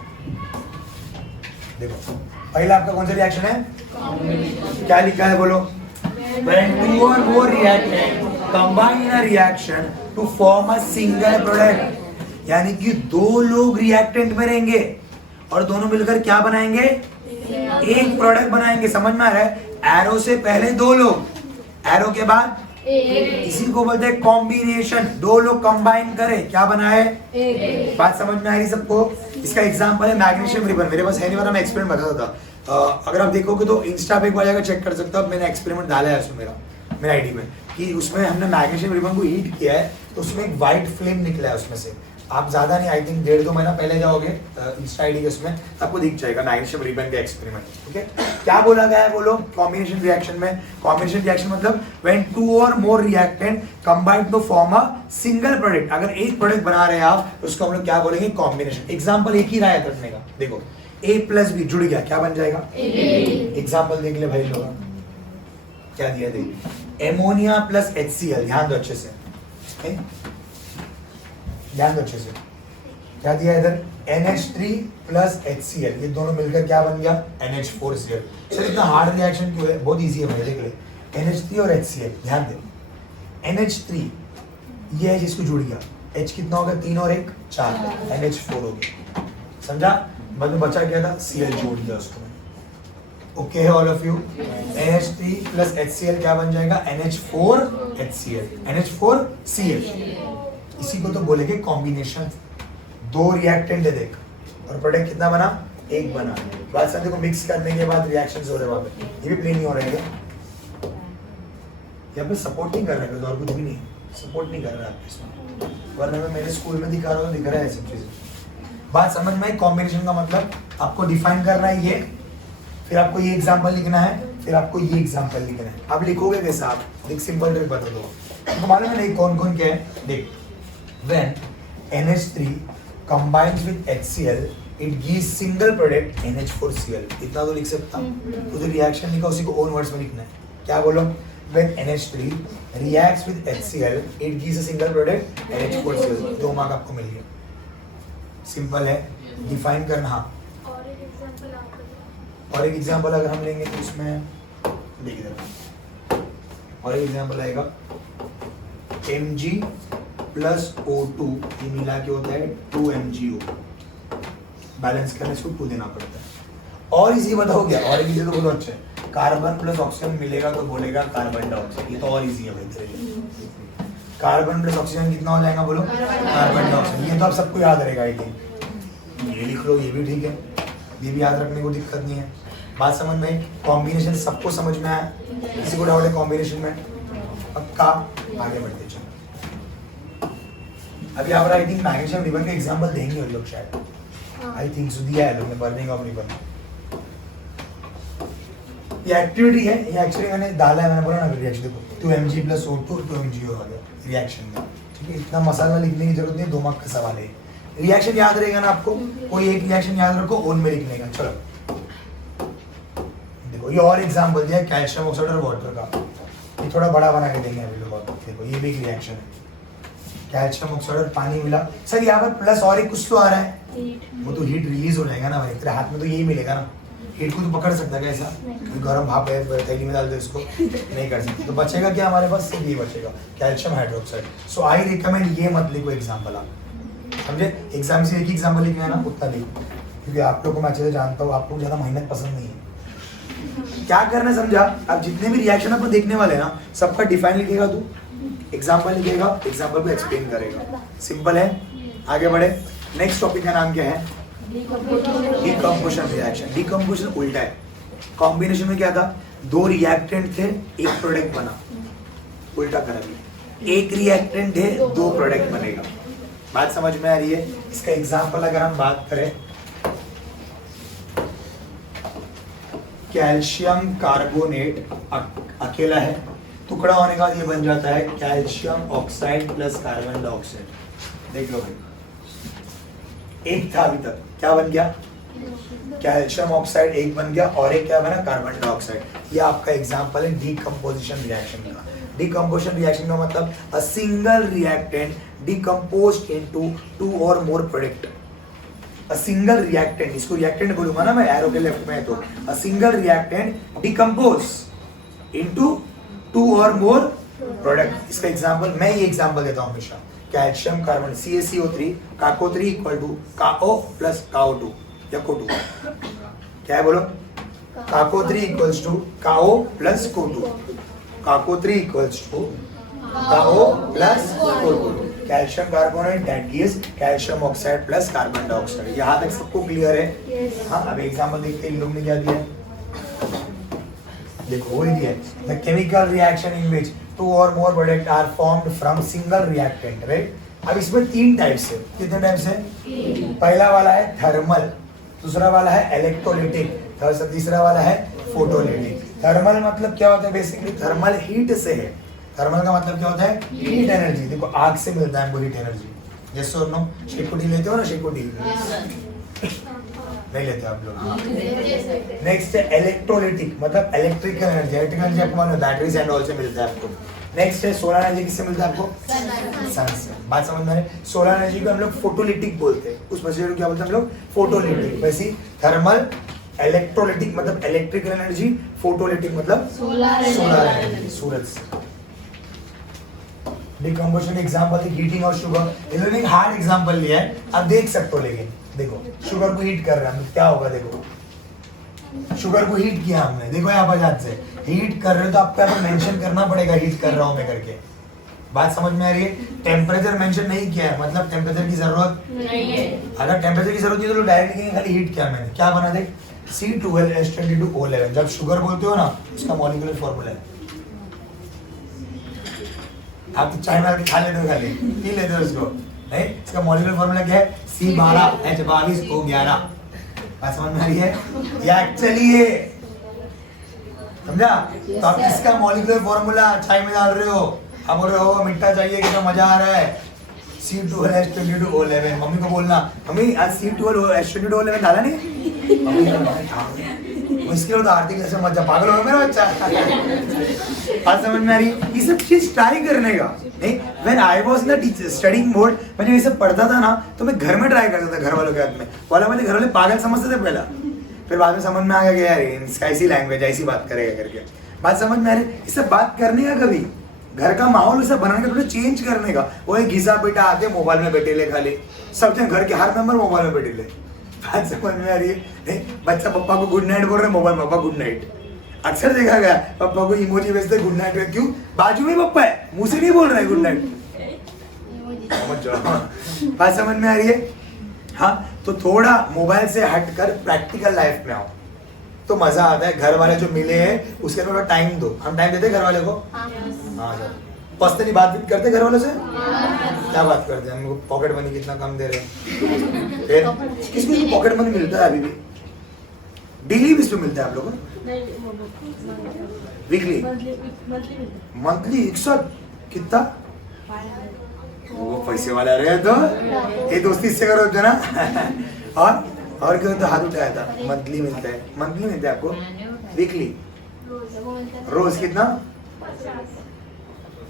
देखो पहला आपका कौन सा रिएक्शन है? क्या लिखा है बोलो? When 2 or more reactant combine in a reaction to form a single product, यानी कि 2 लोग रिएक्टेंट में रहेंगे और दोनों मिलकर क्या बनाएंगे? एक प्रोडक्ट बनाएंगे। समझ में आ रहा है? एरो से पहले 2 लोग, एरो के बाद एक इसी को बोलते हैं कॉम्बिनेशन। दो लोग कंबाइन करें, क्या बना है? एक बात समझ में आ रही सबको? इसका एग्जांपल है मैग्नीशियम रिबन। मेरे पास है नहीं, वरना मैं एक्सपेरिमेंट बताता था। अगर आप देखोगे तो इंस्टा पे एक बार जाकर चेक कर सकते हो। मैंने एक्सपेरिमेंट डाला है उसमें मेरा आईडी में, कि उसमें हमने मैग्नीशियम रिबन को हीट किया है तो उसमें एक वाइट फ्लेम निकला है उसमें से। आप ज्यादा नहीं, आई थिंक 1.5-2 महीना पहले जाओगे इंस्टा आईडी के उसमें, आपको दिख जाएगा मैग्नीशियम रिबन का एक्सपेरिमेंट। ठीक है, क्या बोला गया है बोलो? कॉम्बिनेशन रिएक्शन में, कॉम्बिनेशन रिएक्शन मतलब when two or more reactant combine to form a single product. अगर एक प्रोडक्ट बना रहे हैं आप तो उसको हम लोग क्या बोलेंगे? कॉम्बिनेशन। एग्जांपल एक ही रहा है रखने का, देखो A प्लस बी जुड़ गया, क्या बन जाएगा? एग्जांपल देख ले भाई लोग, क्या दिया देख, एमोनिया प्लस HCl। ध्यान दो अच्छे से, ध्यान दो अच्छे से, क्या दिया इधर? NH3 plus HCl। ये दोनों मिलकर क्या बन गया? NH4Cl। सर इतना हार्ड रिएक्शन क्यों है? बहुत इजी है भाई, देख ले, NH3 और HCl। ध्यान दे, NH3 ये है जिसको जुड़ गया, H कितना होगा? 3 और 1 4, NH4 हो गया। समझा? मतलब बचा क्या था? Cl जोड़ दिया उसको। ओके है all of you? NH3 plus HCl क्या बन जाएगा? NH4HCl, NH4Cl। इसी को तो बोलेंगे कॉम्बिनेशन। दो रिएक्टेंट है देख, और प्रोडक्ट कितना बना? एक बना। बात समझे को मिक्स करने के बाद रिएक्शंस हो रहे वहां पे, ये भी प्लेन नहीं हो रहे हैं। यहाँ पे सपोर्ट नहीं कर रहे हैं, और कुछ भी नहीं सपोर्ट नहीं कर रहा है इसमें, वरना मैं मेरे स्कूल में दिखा रहा हूँ, दिख रहा है सब चीजें। बात समझ में? कॉम्बिनेशन का मतलब आपको डिफाइन करना है ये, फिर आपको ये एग्जांपल लिखना है, फिर आपको ये एग्जांपल लिखना है। आप लिखोगे कैसे? आप देख, सिंपल ट्रिक बता दो, आपको मालूम है नहीं कौन कौन क्या है? देख, when NH3 combines with HCl it gives single product NH4Cl। इतना तो लिख सकता हूँ। तो जो रिएक्शन लिखा उसी को ओन वर्ड्स में लिखना है। क्या बोलो? when NH3 reacts with HCl it gives a single product NH4Cl। 2 mark आपको मिल गया। सिंपल है, डिफाइन करना। हाँ, और एक एग्जांपल अगर हम लेंगे तो इसमें देख इधर, और एक एग्जांपल आएगा Mg प्लस O2, ये मिला के होता है 2MgO। बैलेंस करने से 2 देना पड़ता है। और इजी बताओ क्या? और इजी तो बोलो अच्छा है, कार्बन प्लस ऑक्सीजन मिलेगा तो बोलेगा कार्बन डाइऑक्साइड। ये तो और इजी है भाई तेरे लिए। कार्बन प्लस ऑक्सीजन कितना हो जाएगा बोलो? Carbon dioxide. ये तो आप सबको याद रहेगा। ये लिख लो, ये भी ठीक है, ये भी याद रखने को दिक्कत नहीं है। बात समझ में? कॉम्बिनेशन सबको समझ में आया? किसी को डाउट है कॉम्बिनेशन में? पक्का? आगे बढ़ते चलो। अभी आप आई थिंक मैग्नीशियम रिबन का एग्जांपल देंगे उन लोग शायद, आई थिंक सो दिया है लोग ने, बर्निंग ऑफ रिबन। ये एक्टिविटी है, ये एक्चुअली मैंने डाला है, मैंने बोला ना रिएक्शन देखो, 2Mg प्लस O2 2MgO आ गया रिएक्शन में। ठीक है, इतना मसाला लिखने की जरूरत नहीं, 2 मार्क का सवाल है। रिएक्शन याद रहेगा ना आपको? कोई एक रिएक्शन याद रखो, ओन में लिखने का। चलो देखो, ये और एग्जांपल दिया है कैल्शियम ऑक्साइड और वाटर का। ये थोड़ा बड़ा बना के देंगे अभी लोग। देखो ये भी एक रिएक्शन है, कैल्शियम ऑक्साइड और पानी मिला। सर यहाँ पर प्लस और एक कुछ तो आ रहा है, वो तो हीट रिलीज हो जाएगा ना भाई, तेरे हाथ में तो यही मिलेगा ना। हीट को तो पकड़ सकता है क्या ऐसा? गर्म भाप है, थैली में डाल दो इसको, नहीं कर सकते। तो बचेगा क्या हमारे पास? सिर्फ ये बचेगा, calcium hydroxide. So I recommend ये मत लिखो एग्जाम्पल, आप समझे? एग्जाम से एक ही एग्जाम्पल लिखना है ना, उतना लिखो, क्योंकि आप लोग को मैं अच्छे से जानता हूँ, आप लोग ज़्यादा मेहनत पसंद नहीं है। क्या करना समझा? आप जितने भी रिएक्शन अपन देखने वाले हैं ना, सबका डिफाइन लिखेगा, तू एग्जाम्पल लिखेगा, एग्जाम्पल को एक्सप्लेन करेगा। सिंपल है, आगे बढ़े। नेक्स्ट टॉपिक का नाम क्या है? Decomposition reaction. डिकम्पोजिशन उल्टा है, कॉम्बिनेशन में क्या था? 2 रिएक्टेंट थे, एक प्रोडक्ट बना। उल्टा कर, अभी 1 रिएक्टेंट है, 2 प्रोडक्ट बनेगा। बात समझ में आ रही है? इसका एग्जाम्पल अगर हम बात करें, कैल्शियम कार्बोनेट अकेला है, टुकड़ा होने के बाद ये बन जाता है calcium oxide plus carbon dioxide. देख लो भाई, एक था अभी तक, क्या बन गया? कैल्शियम ऑक्साइड एक बन गया, और एक क्या बना? Carbon dioxide. ये आपका एग्जांपल है डीकंपोजिशन रिएक्शन का। डीकंपोजिशन रिएक्शन का मतलब a single reactant decomposed into 2 और more product. A single reactant, इसको रिएक्टेंट बोलूंगा ना मैं, एरो के लेफ्ट में है तो, a single reactant decompose into 2 और मोर प्रोडक्ट। इसका एग्जांपल मैं ये एग्जांपल देता हूं हमेशा, कैल्शियम कार्बन CaCO3 काको3 इक्वल टू काओ प्लस काओ2 या को2। क्या है बोलो? काको3 इक्वल्स टू काओ प्लस को2, काको3 इक्वल्स टू का O plus calcium carbonate that is calcium oxide plus carbon dioxide. यहाँ तक सबको क्लियर है? हाँ, अब एग्जाम्पल देखते हैं इन लोग ने क्या दिया है। देखो वही दिया है, the chemical reaction in which two or more product are formed from single reactant, right. अब इसमें 3 टाइप्स है। कितने टाइप्स है? पहला वाला है थर्मल, दूसरा वाला है इलेक्ट्रोलिटिक, तीसरा वाला है फोटोलिटिक। थर्मल मतलब क्या होता है? बेसिकली थर्मल हीट से है। थर्मल का मतलब क्या होता है? Heat energy. देखो आग से मिलता है हमको हीट एनर्जी। यस और नो? शेकोटी लेते हो ना? शेकोटी नहीं लेते आप लोग। नेक्स्ट है इलेक्ट्रोलिटिक, मतलब इलेक्ट्रिकल एनर्जी। इलेक्ट्रिकल एनर्जी आपको मालूम है बैटरी से एंड ऑल से मिलता है आपको। नेक्स्ट है सोलर एनर्जी, किससे मिलता है आपको? सन से। बात समझ में आ रही है? सोलर एनर्जी को हम लोग फोटोलिटिक बोलते हैं, उस मशीन को क्या बोलते हैं हम लोग? फोटोलिटिक। वैसे थर्मल, इलेक्ट्रोलिटिक मतलब इलेक्ट्रिकल एनर्जी, फोटोलिटिक मतलब सोलर एनर्जी, सूरज से। डिकम्पोजिशन एग्जांपल है हीटिंग और शुगर। इन्होंने एक हार्ड एग्जांपल लिया है, आप देख सकते हो। लेकिन देखो शुगर को हीट कर रहे हैं, क्या होगा? देखो शुगर को हीट किया हमने, देखो यहाँ पर हाथ से हीट कर रहे हो तो आपको यहाँ पर मेंशन करना पड़ेगा हीट कर रहा हूँ मैं करके। बात समझ में आ रही है? टेम्परेचर मेंशन नहीं किया है, मतलब टेम्परेचर की जरूरत नहीं है। अगर टेम्परेचर की जरूरत नहीं तो डायरेक्ट कहेंगे खाली हीट किया मैंने। क्या बना दे? C12H22O11। जब शुगर बोलते हो ना, इसका मॉलिक्यूलर फॉर्मूला है। आप तो चाय मार के खा लेते हो, खाली पी लेते हो उसको, नहीं? इसका मॉलिक्यूलर फॉर्मूला क्या है? C12H22O11। बात समझ में आ रही है? ये एक्चुअली है, समझा? तो आप इसका मॉलिक्यूलर फॉर्मूला चाय में डाल रहे हो, आप बोल रहे हो मिठा चाहिए कि तो मजा आ रहा है, C12H22O11। मम्मी को बोलना, मम्मी आज C12H22O11 डाला नहीं? मम्मी इसके लिए तो आर्थिक ऐसे मजा, पागल हो मेरा बच्चा। बात समझ में आ रही? ये सब चीज ट्राई करने का नहीं। When I was in the studying mode, मैं जब ये सब पढ़ता था ना तो मैं घर में ट्राई करता था, घर वालों के हाथ में। वाला मुझे घर वाले पागल समझते थे पहला, फिर बाद में समझ में आ गया कि यार इसका ऐसी लैंग्वेज ऐसी बात करेगा करके। बात समझ में आ रही? ये सब बात करने का कभी घर का माहौल सब बनाने का, थोड़ा चेंज करने का। वो एक घिसा बेटा आके मोबाइल में बैठे ले, खाली सब जन घर के हर मेंबर मोबाइल में बैठे ले। बात समझ में आ रही है? नहीं, बच्चा पप्पा को गुड नाइट बोल रहे, मोबाइल पापा गुड नाइट। अक्सर देखा गया पापा को इमोजी भेजते गुड नाइट में, क्यों? बाजू में पप्पा है, मुंह से नहीं बोल रहे गुड नाइट। बात समझ में आ रही है? हाँ, तो थोड़ा मोबाइल से हटकर प्रैक्टिकल लाइफ में आओ तो मजा आता है। घर वाले जो मिले हैं उसके थोड़ा टाइम दो। हम टाइम देते घर वाले को? हाँ सर। पर्सनली बात करते घर वालों से? क्या बात करते हैं? हमको पॉकेट मनी कितना कम दे रहे हैं। फिर किसको पॉकेट मनी मिलता है अभी भी? डेली बेस पे मिलता है आप लोगों को? वीकली? मंथली? एक साथ कितना? वो पैसे वाला रहे तो ये दोस्ती इससे करो ना। और क्यों? तो हाथ उठाया था। मंथली मिलता है, मंथली मिलता है आपको? वीकली? रोज कितना?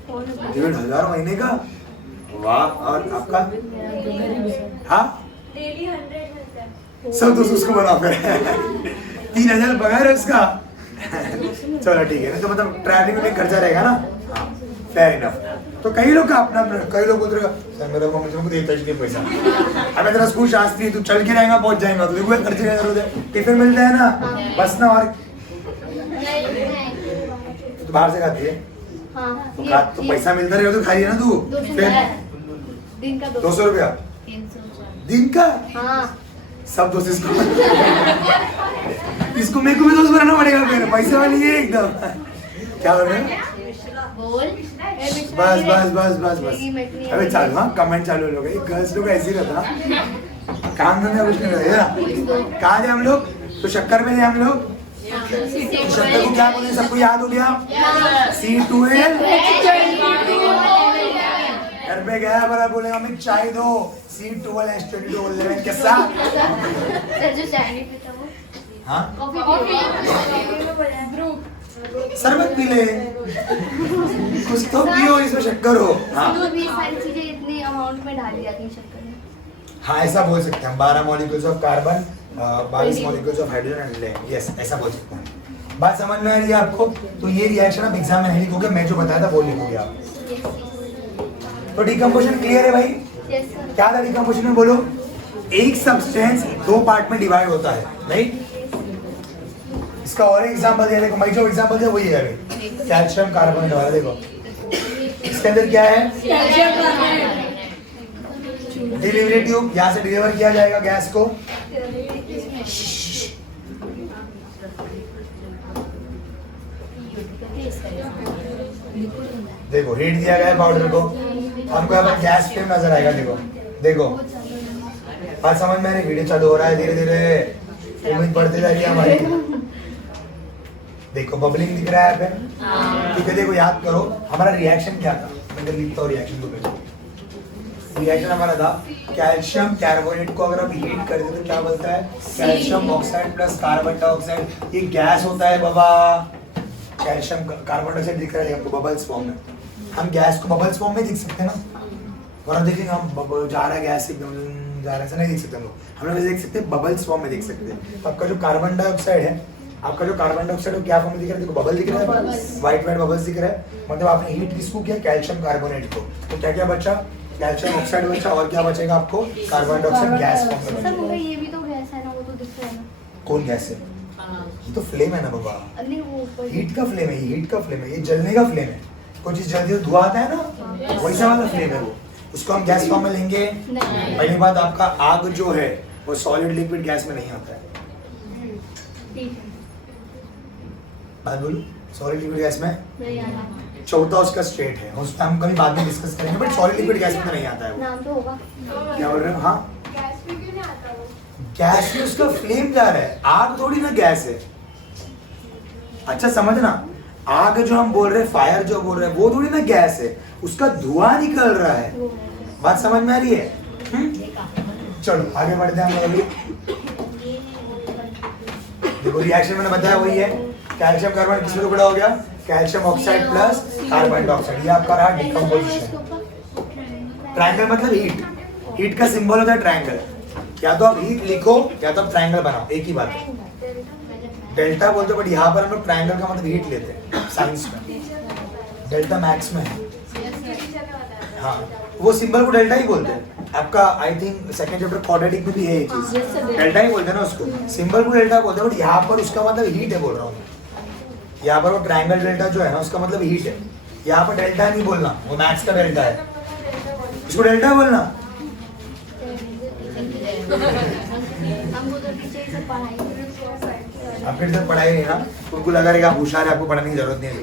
1,500 महीने का? वाह। और आपका? हाँ, डेली 100 मिलता है। सब दोस्त उसको बना फिर 3,000 पगार है उसका। चलो ठीक है, तो मतलब ट्रैवलिंग में खर्चा रहेगा ना। हाँ, फेयर इनफ। तो कई लोग का अपना, कई लोग बोल रहे हैं मेरे को मुझे देता ही नहीं पैसा। अबे तेरा स्कूल शास्त्री, तू चल के रहेगा पहुंच जाएगा, तो देखो खर्चे का जरूरत है। टिफिन मिलता है ना, बस ना। और तो बाहर से खाती है? तो पैसा मिलता रहेगा तो खाई है ना तू। फिर दिन का 200 रुपया दिन का? सब दोस्त इसको मेरे को भी दोस्त बनाना पड़ेगा, मेरे पैसे वाली है एकदम। क्या कर रहे हैं? बस बस बस बस बस। अबे चालू, हाँ कमेंट चालू लोग, गर्ल्स लोग ऐसे ही रहता, काम धंधा कुछ नहीं रहता। कहाँ थे हम लोग? तो शक्कर में थे हम लोग। तो शक्कर को क्या बोले? सबको याद हो गया? C12। घर पे गया बड़ा बोलेगा हमें चाय दो, C12H22O11 के साथ। हाँ, शरबत पी ले, कुछ तो पियो, इसमें शक्कर हो। हाँ, सारी चीजें इतनी अमाउंट में डाली जाती हैं शक्कर में। हाँ ऐसा बोल सकते हैं हम। 12 molecules of carbon, 22 molecules of hydrogen and helium. Yes, ऐसा बोल सकते हैं। बात समझ में आ रही है आपको? तो ये रिएक्शन आप एग्जाम में नहीं लिखोगे, मैं जो बताया था वो लिखोगे आप। तो डिकम्पोजिशन क्लियर है भाई? क्या था डिकम्पोजिशन में? बोलो। एक सब्सटेंस 2 पार्ट में डिवाइड होता है, राइट? इसका और एग्जांपल दिया, देखो मैं जो एग्जांपल दिया वही है अभी, कैल्शियम कार्बोनेट वाला। देखो इसका इसके अंदर क्या है? डिलीवरी ट्यूब, यहाँ से डिलीवर किया जाएगा गैस को। देखो हीट दिया गया है पाउडर को, हमको यहाँ पर गैस फ्लेम नजर आएगा। देखो देखो बात समझ में आ रही? वीडियो चालू हो रहा है धीरे धीरे, उम्मीद बढ़ती जा रही है हमारी। देखो बबलिंग दिख रहा है यहाँ पे, ठीक है। देखो याद करो हमारा रिएक्शन क्या था, मैं लिखता हूँ रिएक्शन को पहले। रिएक्शन हमारा था कैल्शियम कार्बोनेट को अगर हम हीट कर दें तो क्या बनता है? Calcium oxide plus carbon dioxide, ये गैस होता है बाबा। कैल्शियम कार्बन डाइऑक्साइड दिख रहा है आपको बबल्स फॉर्म में, हम गैस को बबल्स फॉर्म में दिख सकते हैं ना, वरना देखेंगे हम बबल जा रहा है गैस एकदम जा रहा है, ऐसा नहीं देख सकते हम लोग देख सकते हैं बबल्स फॉर्म में देख सकते हैं। तो आपका जो कार्बन डाइऑक्साइड है, आपका जो कार्बन डाइऑक्साइड क्या फॉर्म में दिख रहा है? देखो बबल दिख रहा है, व्हाइट व्हाइट बबल्स दिख रहा है, मतलब आपने हीट किसको किया? कैल्शियम कार्बोनेट को। तो क्या क्या बचा? कैल्शियम ऑक्साइड बचा, और क्या बचेगा आपको? कार्बन डाइऑक्साइड गैस फॉर्म में सर बचेगा। मगर ये भी तो गैस है ना, वो तो दिख रहा है ना। कौन गैस है? ये तो फ्लेम है ना बाबा, नहीं वो ऊपर हीट का फ्लेम है, ये हीट का फ्लेम है, ये जलने का फ्लेम है। कोई चीज जल्दी तो धुआं आता है ना, वैसा वाला फ्लेम है वो, उसको हम गैस फॉर्म में लेंगे। नहीं। पहली बात आपका आग जो है वो सॉलिड लिक्विड गैस में नहीं आता है, ठीक है, बात बोलूं? सॉलिड लिक्विड गैस में नहीं आया। चौथा उसका स्टेट है, उस पर हम कभी बाद में डिस्कस करेंगे, बट सॉलिड लिक्विड गैस में तो नहीं आता है वो। नाम तो होगा। क्या बोल रहे हो? हाँ गैस में क्यों नहीं आता वो? गैस में उसका फ्लेम जा रहा है, आग थोड़ी ना गैस है। अच्छा समझना, आग जो हम बोल रहे हैं, फायर जो बोल रहे हैं, वो थोड़ी ना गैस है, उसका धुआं निकल रहा है। बात समझ में आ रही है? चलो आगे बढ़ते हैं हम लोग अभी। देखो रिएक्शन मैंने बताया वही है, कैल्शियम कार्बन किसमें टुकड़ा हो गया? Calcium oxide plus carbon dioxide, ये आपका रहा डिकम्पोजिशन। ट्रायंगल मतलब हीट, हीट का सिंबल होता है ट्रायंगल। या तो आप हीट लिखो या तो आप ट्रायंगल बनाओ, एक ही बात है। डेल्टा बोलते हैं, बट यहाँ पर हम लोग ट्रायंगल का मतलब हीट लेते हैं साइंस में, डेल्टा मैक्स में है। हाँ वो सिंबल को डेल्टा ही बोलते हैं। आपका I think second chapter quadratic में भी है ये चीज, डेल्टा ही बोलते हैं ना उसको, सिंबल को डेल्टा बोलते हैं, बट यहाँ पर उसका मतलब हीट है बोल रहा हूँ मैं। यहाँ पर वो ट्रायंगल डेल्टा जो है ना उसका मतलब हीट है, यहाँ पर डेल्टा नहीं बोलना, वो मैक्स का डेल्टा है, इसको डेल्टा बोलना। हमको तो टीचर से पढ़ाई आपके टीचर पढ़ाई नहीं ना, उनको लगा रहेगा आप होशियार है, आपको पढ़ाने की जरूरत नहीं है।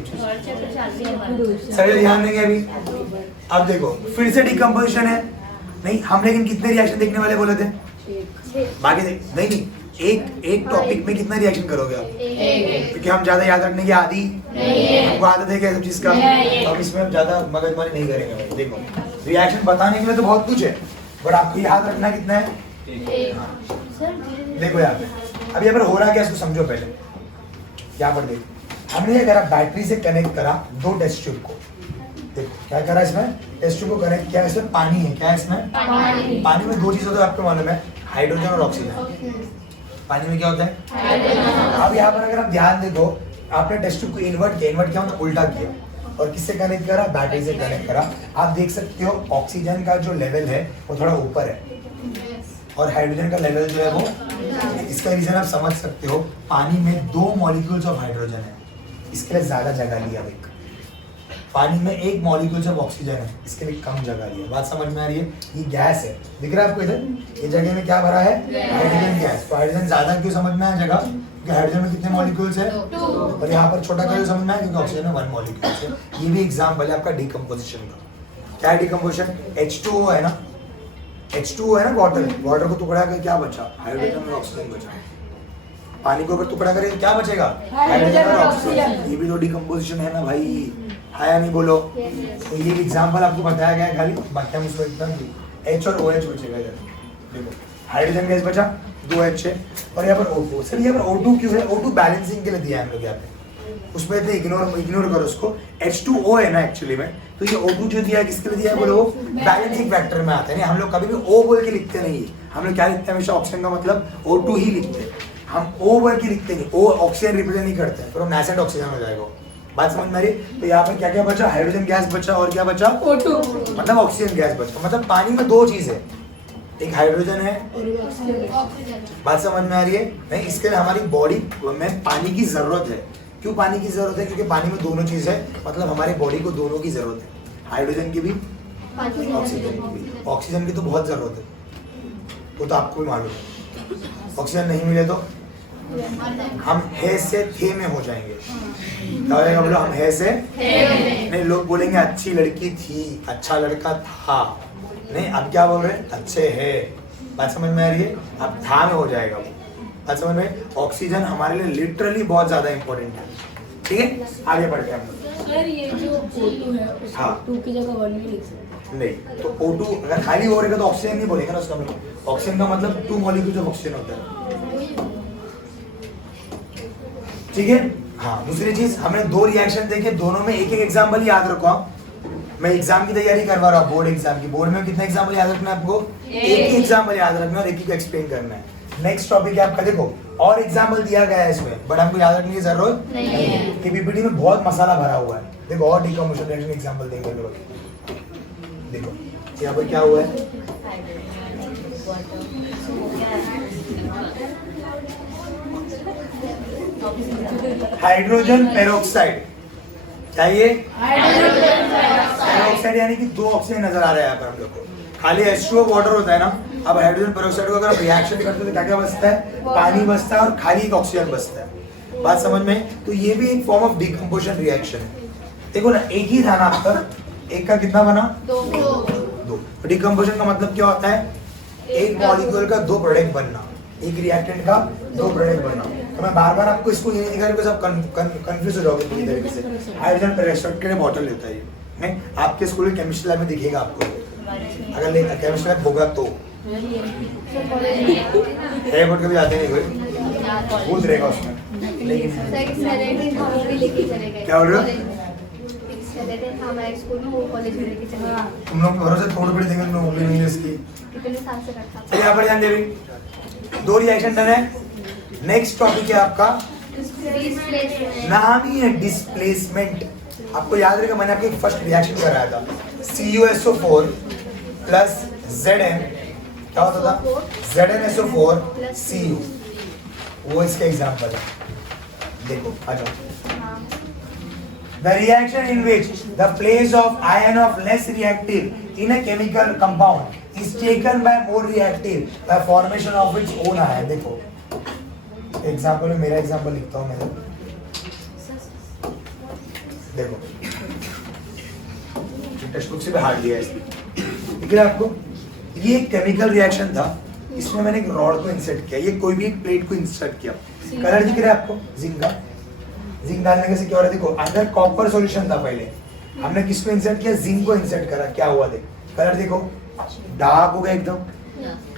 सभी ध्यान देंगे अभी। अब देखो फिर से डिकम्पोजिशन है, नहीं हम लेकिन कितने रिएक्शन देखने वाले बोले थे? बाकी नहीं नहीं, एक टॉपिक में कितना रिएक्शन करोगे आप? क्योंकि हम ज्यादा याद रखने की आदि हमको आदत है क्या सब चीज का, तो अब इसमें हम ज्यादा मगजमारी नहीं करेंगे भाई। देखो रिएक्शन बताने के लिए तो बहुत कुछ है, बट आपको याद रखना कितना है? देखो यहाँ पे अब यहाँ पर हो रहा क्या, इसको समझो पहले। यहाँ पर देखो हमने ये करा, बैटरी से कनेक्ट करा दो टेस्ट ट्यूब को। देखो क्या करा इसमें, टेस्ट ट्यूब को कनेक्ट किया, इसमें पानी है, क्या है इसमें? पानी में दो चीज होता है आपको मालूम है, हाइड्रोजन और ऑक्सीजन। पानी में क्या होता है? अब यहाँ पर अगर आप ध्यान दे दो, आपने टेस्ट ट्यूब को इन्वर्ट किया मतलब उल्टा किया, और किससे कनेक्ट करा? बैटरी से कनेक्ट करा। आप देख सकते हो ऑक्सीजन का जो लेवल है वो थोड़ा ऊपर है, और हाइड्रोजन का लेवल जो है वो, इसका रीजन आप समझ सकते हो, पानी में 2 मॉलिक्यूल्स ऑफ हाइड्रोजन है, इसके लिए ज्यादा जगह लिया। एक पानी में 1 मॉलिक्यूल्स ऑफ ऑक्सीजन है, इसके लिए कम जगह लिया। बात समझ में आ रही है? ये गैस है, दिख रहा है आपको इधर, ये जगह में क्या भरा है? Hydrogen gas. तो हाइड्रोजन ज्यादा क्यों समझ में आया जगह? क्योंकि हाइड्रोजन में कितने मॉलिक्यूल्स है? और यहाँ पर छोटा क्यों समझ में आया? क्योंकि ऑक्सीजन में 1 मॉलिक्यूल्स है। ये भी एग्जाम्पल है आपका डिकम्पोजिशन का। क्या है डिकम्पोजिशन? H2O है ना, H2O है ना, वाटर को टुकड़ा करके क्या बचा? हाइड्रोजन और ऑक्सीजन बचा। पानी को अगर टुकड़ा करें क्या बचेगा? हाइड्रोजन और ऑक्सीजन। ये भी तो डिकम्पोजिशन है ना भाई, है या नहीं बोलो? तो ये एग्जांपल आपको बताया गया है खाली, बाकी हम उसको एकदम H और OH बचेगा इधर। देखो हाइड्रोजन गैस बचा, 2H है, और यहाँ पर O2। सर यहाँ पर O2 क्यों है? O2 बैलेंसिंग के लिए दिया है हम लोग यहाँ पे, उसमें इतने इग्नोर करो उसको। H2O है ना एक्चुअली में, तो ये O2 जो दिया है किसके लिए दिया है बोलो? बैलेंसिंग फैक्टर में आता है। नहीं हम लोग कभी भी O बोल के लिखते नहीं है, हम लोग क्या लिखते हैं हमेशा? ऑक्सीजन का मतलब O2 ही लिखते हैं, हम O बोल के लिखते नहीं। O ऑक्सीजन रिप्रेजेंट नहीं करते हैं, फिर वो नेसेंट ऑक्सीजन हो जाएगा। बात समझ में आ रही? तो यहाँ पर क्या क्या बचा? हाइड्रोजन गैस बचा, और क्या बचा? O2 मतलब ऑक्सीजन गैस बचा। मतलब पानी में 2 चीज है, एक हाइड्रोजन है, बात समझ में आ रही है? नहीं इसके लिए हमारी बॉडी में पानी की जरूरत है। क्यों पानी की जरूरत है? क्योंकि पानी में दोनों चीज है, मतलब हमारी बॉडी को दोनों की जरूरत है। हाइड्रोजन की भी, ऑक्सीजन ऑक्सीजन की भी। ऑक्सीजन की तो बहुत जरूरत है, वो तो आपको भी मालूम है। ऑक्सीजन नहीं मिले तो हम है से थे में हो जाएंगे। क्या हो जाएगा बोलो? हम है से नहीं, लोग बोलेंगे अच्छी लड़की थी, अच्छा लड़का था, नहीं अब क्या बोल रहे हैं? अच्छे है। बात समझ में आ रही है? अब था में हो जाएगा वो। बात समझ में? ऑक्सीजन हमारे लिए लिटरली बहुत ज्यादा इंपॉर्टेंट है। ठीक है, आगे बढ़ते हैं हम लोग। सर ये जो O2 है उसको हाँ। 2 की जगह 1 भी लिख सकते हैं। नहीं तो O2 अगर खाली हो रहेगा तो ऑक्सीजन नहीं बोलेगा ना उसका मतलब। ऑक्सीजन का मतलब 2 मॉलिक्यूल ऑफ ऑक्सीजन होता है। ठीक है। हाँ, दूसरी चीज हमने 2 रिएक्शन देखे, दोनों में एक एक एग्जाम्पल याद रखो। आप मैं एग्जाम की तैयारी करवा रहा हूँ, बोर्ड एग्जाम की। बोर्ड में कितना एग्जाम्पल याद रखना है आपको? एक ही एग्जाम्पल याद रखना है और एक ही को एक्सप्लेन करना है। नेक्स्ट टॉपिक है आपका, देखो और एग्जाम्पल दिया गया है इसमें, बट हमको याद रखने की जरूरत नहीं है। कि पीपीटी में बहुत मसाला भरा हुआ है। देखो और डिकम्पोजिशन रिएक्शन एग्जांपल देंगे लोग। देखो यहाँ पर क्या हुआ है? हाइड्रोजन पेरोक्साइड चाहिए। पेरोक्साइड यानी कि 2 ऑक्सीजन नजर आ रहा है यहाँ पर हम लोग को। खाली H2O वाटर होता है ना। अब हाइड्रोजन पेरोक्साइड को अगर हम रिएक्शन करते हैं तो क्या क्या बचता है? पानी बचता है और खाली एक ऑक्सीजन बचता है। बात समझ में? तो ये भी एक फॉर्म ऑफ डिकम्पोजिशन रिएक्शन है। देखो ना, एक ही था ना आपका, एक का कितना बना? 2। डिकम्पोजिशन का मतलब क्या होता है? एक मॉलिक्यूल का 2 प्रोडक्ट बनना, एक रिएक्टेंट का 2 प्रोडक्ट बनना। तो मैं बार बार आपको इसको ये नहीं दिखा रहा, आप कंफ्यूज हो जाओगे पूरी तरीके से। हाइड्रोजन पेरोक्साइड के लिए बॉटल लेता है ये, हैं? आपके स्कूल में केमिस्ट्री लैब में दिखेगा आपको, अगर केमिस्ट्री लैब होगा तो है, बट कभी आते नहीं कोई, भूत रहेगा उसमें। लेकिन क्या बोल रहे हो? हमारे स्कूल में वो कॉलेज में लेके चले गए। तुम लोग भरोसे थोड़ी बड़ी देंगे, तुम लोग उंगली नहीं है इसकी। कितने साल से रखा चलिए यहाँ पर ध्यान दे भाई। 2 रिएक्शन डन है। नेक्स्ट टॉपिक है आपका, नाम ही है डिस्प्लेसमेंट। आपको याद रहेगा मैंने आपको फर्स्ट रिएक्शन कराया था, CuSO4 प्लस Zn, क्या होता था? ZnSO4 Cu, वो इसका एग्जाम्पल है। देखो आ जाओ। The reaction in which the place of ion of less reactive in a chemical compound is taken by more reactive by formation of its own ion। देखो example में मेरा एग्जाम्पल लिखता हूँ मैं। देखो टेक्स्ट बुक से भी हार्ड दिया है इसलिए, ठीक है आपको। ये केमिकल रिएक्शन था, इसमें मैंने एक रॉड को इंसर्ट किया, ये कोई भी एक प्लेट को इंसर्ट किया। कलर दिख रहा है आपको? जिंक का। जिंक डालने से क्या हो रहा है? देखो अंदर कॉपर सॉल्यूशन था पहले, हमने किसको इंसर्ट किया? जिंक को इंसर्ट करा। क्या हुआ? देख कलर देखो, डार्क हो गया एकदम।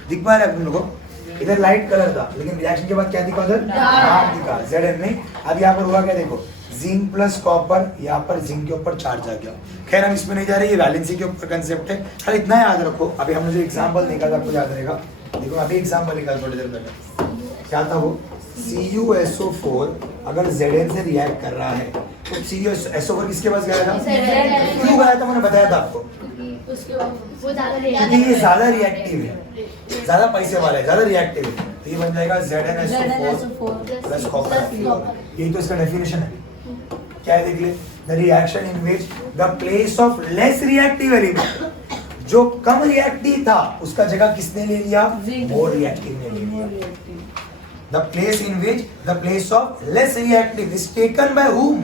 दिख पा रहा है आप लोगों को? इधर लाइट कलर था, लेकिन रिएक्शन के बाद क्या दिखा? उधर डार्क दिखा। Zn नहीं। अब यहाँ पर हुआ क्या? देखो जिंक प्लस कॉपर, यहाँ पर जिंक के ऊपर चार्ज आ गया। खैर हम इसमें नहीं जा रहे, ये वैलेंसी के ऊपर कंसेप्ट है। खाली इतना याद रखो, अभी हमने जो एग्जाम्पल देखा था आपको याद रहेगा। देखो अभी एग्जाम्पल निकाल थोड़ी देर पहले, क्या था वो? CuSO4 अगर Zn से रिएक्ट कर रहा है तो CuSO4 किसके पास गया था? क्यों गया था? मैंने बताया था आपको, वो ज्यादा क्योंकि ये ज्यादा रिएक्टिव है, ज्यादा पैसे वाला है, ज्यादा रिएक्टिव है। तो ये बन जाएगा ZnSO4 प्लस कॉपर। यही तो इसका डेफिनेशन है। क्या है देख ले? The reaction in which the place of less reactive element, जो कम रिएक्टिव था उसका जगह किसने ले लिया? मोर रिएक्टिव ने ले लिया। The place in which the place of less reactive is taken by whom?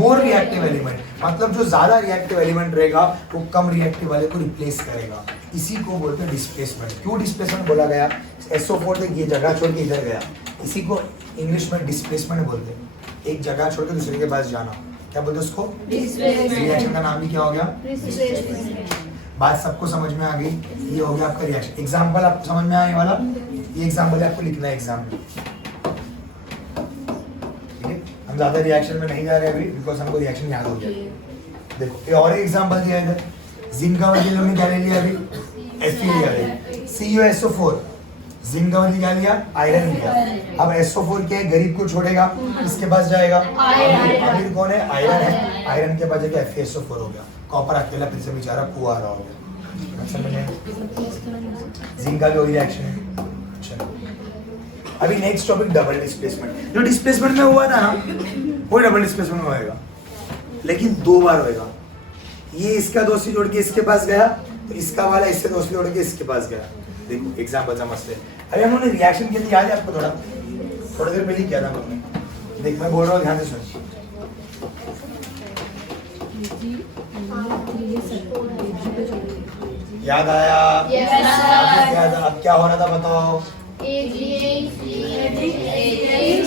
More reactive element। मतलब जो ज्यादा रिएक्टिव एलिमेंट रहेगा वो कम रिएक्टिव वाले को रिप्लेस करेगा। इसी को बोलते हैं डिस्प्लेसमेंट। क्यों डिस्प्लेसमेंट बोला गया? SO4 ने ये जगह छोड़ के इधर गया, इसी को इंग्लिश में डिस्प्लेसमेंट बोलते हैं। एक जगह छोड़ के दूसरे के पास जाना, क्या बोलते हैं उसको? रिएक्शन का नाम ही क्या हो गया? बात सबको समझ में आ गई? ये हो गया आपका रिएक्शन। एग्जाम्पल आपको समझ में आने वाला, ये एग्जाम्पल आपको लिखना है एग्जाम में। ठीक है, हम ज्यादा रिएक्शन में नहीं जा रहे अभी, बिकॉज हमको रिएक्शन याद हो गया। देखो ये और एग्जाम्पल दिया है इधर, जिंक का वजह हमने क्या ले लिया अभी? Fe लिया है। CuSO4 जिंक का वजह क्या लिया? आयरन लिया। अब SO4 क्या है? गरीब को छोड़ेगा, इसके पास जाएगा। अमीर कौन है? आयरन है। आयरन के पास जाके FeSO4 हो गया। कॉपर अकेला फिर से बेचारा कुआ रहा हो गया। अच्छा मैंने जिंक का भी वही रिएक्शन है। अभी नेक्स्ट टॉपिक डबल डिस्प्लेसमेंट। जो डिस्प्लेसमेंट में हुआ था ना, वो डबल डिस्प्लेसमेंट में होएगा, लेकिन 2 बार होएगा। ये इसका दोस्ती जोड़ के इसके पास गया, तो इसका वाला इससे दोस्ती जोड़ के इसके पास गया। देखो एग्जाम्पल समझते हैं। अरे हमने रिएक्शन के लिए याद है आपको, थोड़ा देर पहले किया था हमने। देख मैं बोल रहा हूँ, ध्यान से सुन। याद आया? अब क्या हो रहा था बताओ?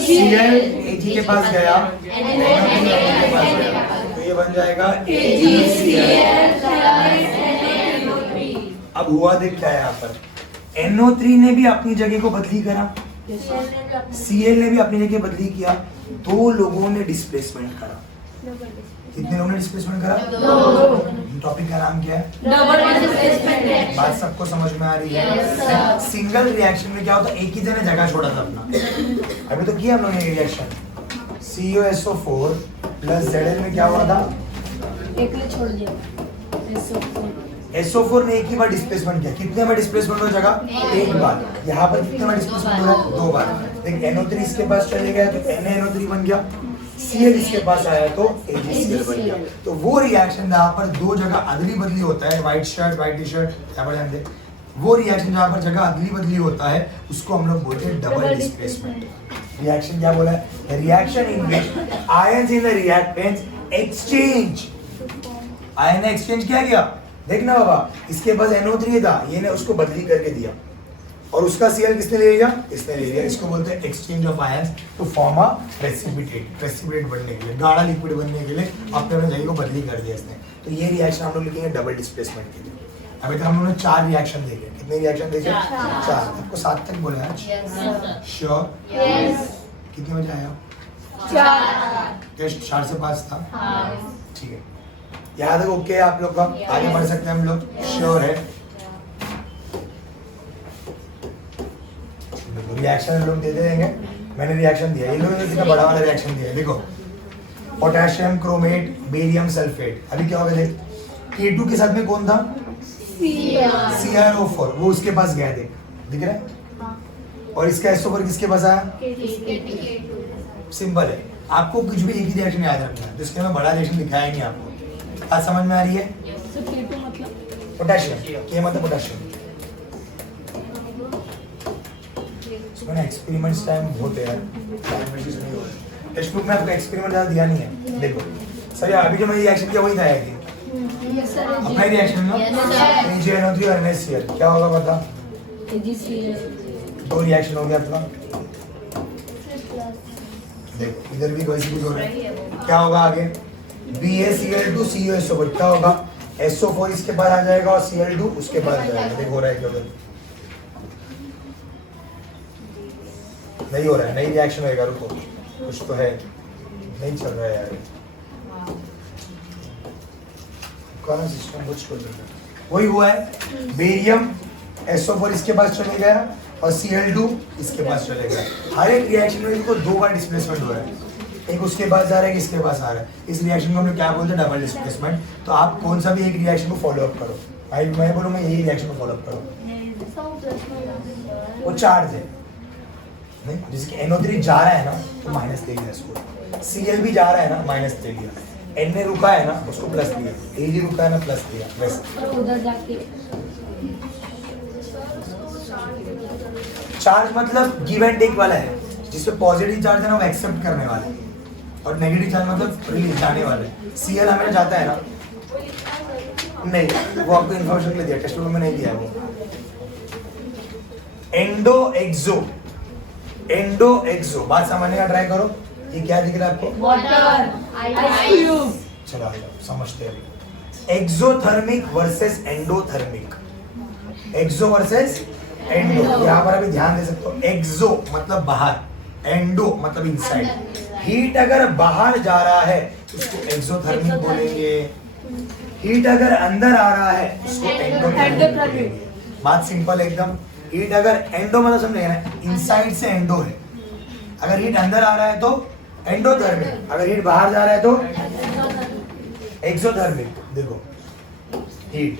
सीएल एजी के पास गया, तो ये बन जाएगा AgCl। अब हुआ देख क्या है यहाँ पर, NO3 ने भी अपनी जगह को बदली करा, Cl ने भी अपनी जगह बदली किया, दो लोगों ने डिस्प्लेसमेंट करा। कितने लोगों ने डिस्प्लेसमेंट करा? टॉपिक का नाम क्या है? Double displacement. बात सबको समझ में आ रही है? सिंगल रिएक्शन में क्या होता है, एक ही जने जगह छोड़ा था अपना। अभी तो किया हम लोगों ने रिएक्शन, CuSO4 प्लस Zl में क्या हुआ था? एक ने छोड़ दिया SO4 ने एक ही बार डिस्प्लेसमेंट किया। कितने बार डिस्प्लेसमेंट हो जगह? एक बार। यहाँ पर कितने बार डिस्प्लेसमेंट हो रहा है? दो बार। देख NO3 इसके पास चले गया तो NaNO3 बन गया, Cl इसके पास आया तो AgCl बन गया। तो वो रिएक्शन जहाँ पर दो जगह अदली बदली होता है, white shirt white T shirt, यहाँ पर ध्यान दे, वो रिएक्शन जहाँ पर जगह अदली बदली होता है उसको हम लोग बोलते हैं डबल डिस्प्लेसमेंट। रिएक्शन क्या बोला है? Reaction in which ions in the reactants exchange. Ion ने एक्सचेंज क्या किया? देखना बाबा, इसके पास NO3 था, ये ने उसको बदली करके दिया, और उसका Cl किसने ले लिया? इसने ले लिया। इसको बोलते हैं exchange of ions to form a precipitate. Precipitate बनने के लिए, गाढ़ा लिक्विड बनने के लिए अपने अपने जगह को बदली कर दिया इसने। तो ये रिएक्शन हम लोग लिखेंगे डबल डिस्प्लेसमेंट के लिए। अभी तक हम लोगों ने 4 रिएक्शन देखे। कितने रिएक्शन देखे? 4। आपको 7 तक बोले आज? श्योर? कितने बजे आया? 4। टेस्ट 4 से 5 था। ठीक है, याद है? ओके आप लोग का, आगे बढ़ सकते हैं हम लोग? श्योर है? रिएक्शन लोग दे देंगे। मैंने रिएक्शन दिया, ये लोगों ने कितना बड़ा वाला रिएक्शन दिया है। देखो पोटेशियम क्रोमेट बेरियम सल्फेट। अभी क्या होगा देख, K2 के साथ में कौन था? CrO4, वो उसके पास गया। देख दिख रहा है? और इसका SO4 किसके पास आया? सिंपल है, आपको कुछ भी एक ही रिएक्शन याद रखना है, जिसके में बड़ा रिएक्शन दिखाया ही नहीं आपको। बात समझ में आ रही है? पोटेशियम, K मतलब पोटेशियम। मैंने एक्सपेरिमेंट्स टाइम होते हैं, टेक्स्ट बुक में आपको एक्सपेरिमेंट ज़्यादा दिया नहीं है। देखो सर, अभी जो मैंने रिएक्शन किया वही था यार, अपना ही रिएक्शन ना, AgNO3 और NaCl। क्या होगा पता? दो रिएक्शन हो गया अपना। देखो इधर भी वैसे कुछ हो रहा है। क्या होगा आगे? BaCl2 CuSO4। क्या होगा? SO4 इसके पास आ जाएगा और Cl2 उसके पास आ जाएगा। देखो हो रहा है क्या? नहीं हो रहा है, नई रिएक्शन होएगा। रुको, कुछ तो है, नहीं चल रहा है यार, कौन सिस्टम कुछ कर रहा है। वही हुआ है, बेरियम SO4 इसके पास चले गया और Cl2 इसके पास चले गया। हर एक रिएक्शन में इनको 2 बार डिस्प्लेसमेंट हो रहा है, एक उसके पास जा रहा है, इसके पास आ रहा है। इस रिएक्शन को हम लोग क्या बोलते हैं? Double displacement. तो आप कौन सा भी एक रिएक्शन को फॉलो अप करो। भाई मैं बोलूँगा यही रिएक्शन को फॉलो अप करो, वो चार्ज है नहीं, जिसके NO3 जा रहा है ना तो माइनस दे दिया इसको, Cl भी जा रहा है ना माइनस दे दिया, Na रुका है ना उसको प्लस दिया, Ag रुका है ना प्लस दिया। वैसे उधर जाके चार्ज मतलब गिव एंड टेक वाला है, जिसमें पॉजिटिव चार्ज है ना वो एक्सेप्ट करने वाला है, और नेगेटिव चार्ज मतलब रिलीज जाने वाला है। Cl हमें जाता है ना, नहीं वो आपको इन्फॉर्मेशन के लिए दिया, टेक्स्ट बुक में नहीं दिया है वो। एंडो एक्सो, बात समझने का ट्राई करो। ये क्या दिख रहा है आपको? Water, ice. चलो समझते हैं। Exothermic versus endothermic. Exo versus endo, यहाँ पर अभी ध्यान दे सकते हो। एक्सो मतलब बाहर, एंडो मतलब इनसाइड। हीट अगर बाहर जा रहा है उसको एक्सोथर्मिक बोलेंगे, हीट अगर अंदर आ रहा है उसको एंडोथर्मिक बोलेंगे। बात सिंपल एकदम। हीट अगर एंडो मतलब समझे ना, इनसाइड से एंडो है, अगर हीट अंदर आ रहा है तो एंडोथर्मिक, अगर हीट बाहर जा रहा है तो एक्सोथर्मिक। देखो हीट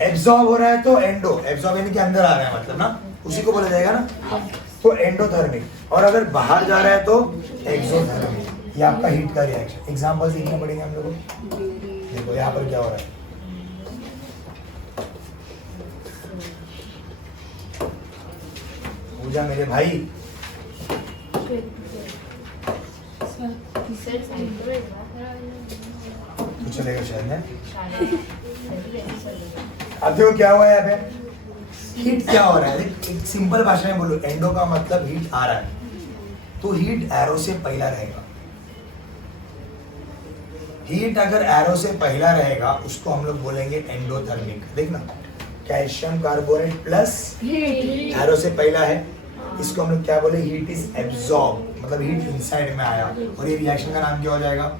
एब्जॉर्ब हो रहा है तो एंडो, एब्जॉर्ब यानी कि अंदर आ रहा है मतलब ना, उसी को बोला जाएगा ना, तो एंडोथर्मिक। और अगर बाहर जा रहा है तो एक्सोथर्मिक। ये आपका हीट का रिएक्शन। एग्जांपल देखना पड़ेगा हम लोगों को। देखो यहाँ पर क्या हो रहा है, पूजा मेरे भाई तो चलेगा शायद है। अब देखो क्या हुआ है यहाँ पे, हीट क्या हो रहा है, एक सिंपल भाषा में बोलो, एंडो का मतलब हीट आ रहा है, तो हीट एरो से पहला रहेगा। हीट अगर एरो से पहला रहेगा उसको हम लोग बोलेंगे एंडोथर्मिक। देखना, कैल्शियम कार्बोनेट प्लस एरो से पहला है, इसको हम लोग क्या बोले, हीट इज एब्जॉर्ब, मतलब हीट इनसाइड में आया, और ये रिएक्शन का नाम क्या हो जाएगा,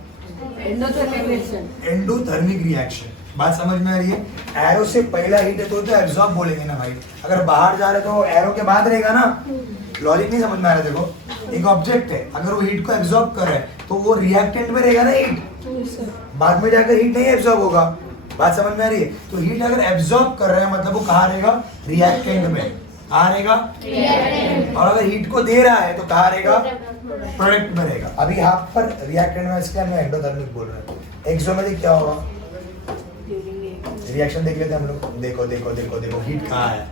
एंडोथर्मिक रिएक्शन। बात समझ में आ रही है? एरो से पहला हीट है तो एब्जॉर्ब बोलेंगे ना भाई, अगर बाहर जा रहे तो एरो के बाद रहेगा ना। लॉजिक नहीं समझ में आ रहा? देखो एक ऑब्जेक्ट है, अगर वो हीट को एब्जॉर्ब कर रहा है तो वो रिएक्टेंट में रहेगा ना हीट, बाद में जाकर हीट नहीं एब्जॉर्ब होगा। बात समझ में आ रही है? तो हीट अगर एब्जॉर्ब कर रहा है मतलब वो कहाँ रहेगा, रिएक्टेंट में। कहाँ रहेगा, और अगर हीट को दे रहा है तो कहाँ रहेगा, प्रोडक्ट में रहेगा। अभी यहाँ पर रिएक्टेंट में, इसके हम एंडोथर्मिक बोल रहे हैं। एक्सोमेरिक क्या होगा, रिएक्शन देख लेते हैं हम लोग। देखो देखो देखो देखो, हीट कहाँ आया,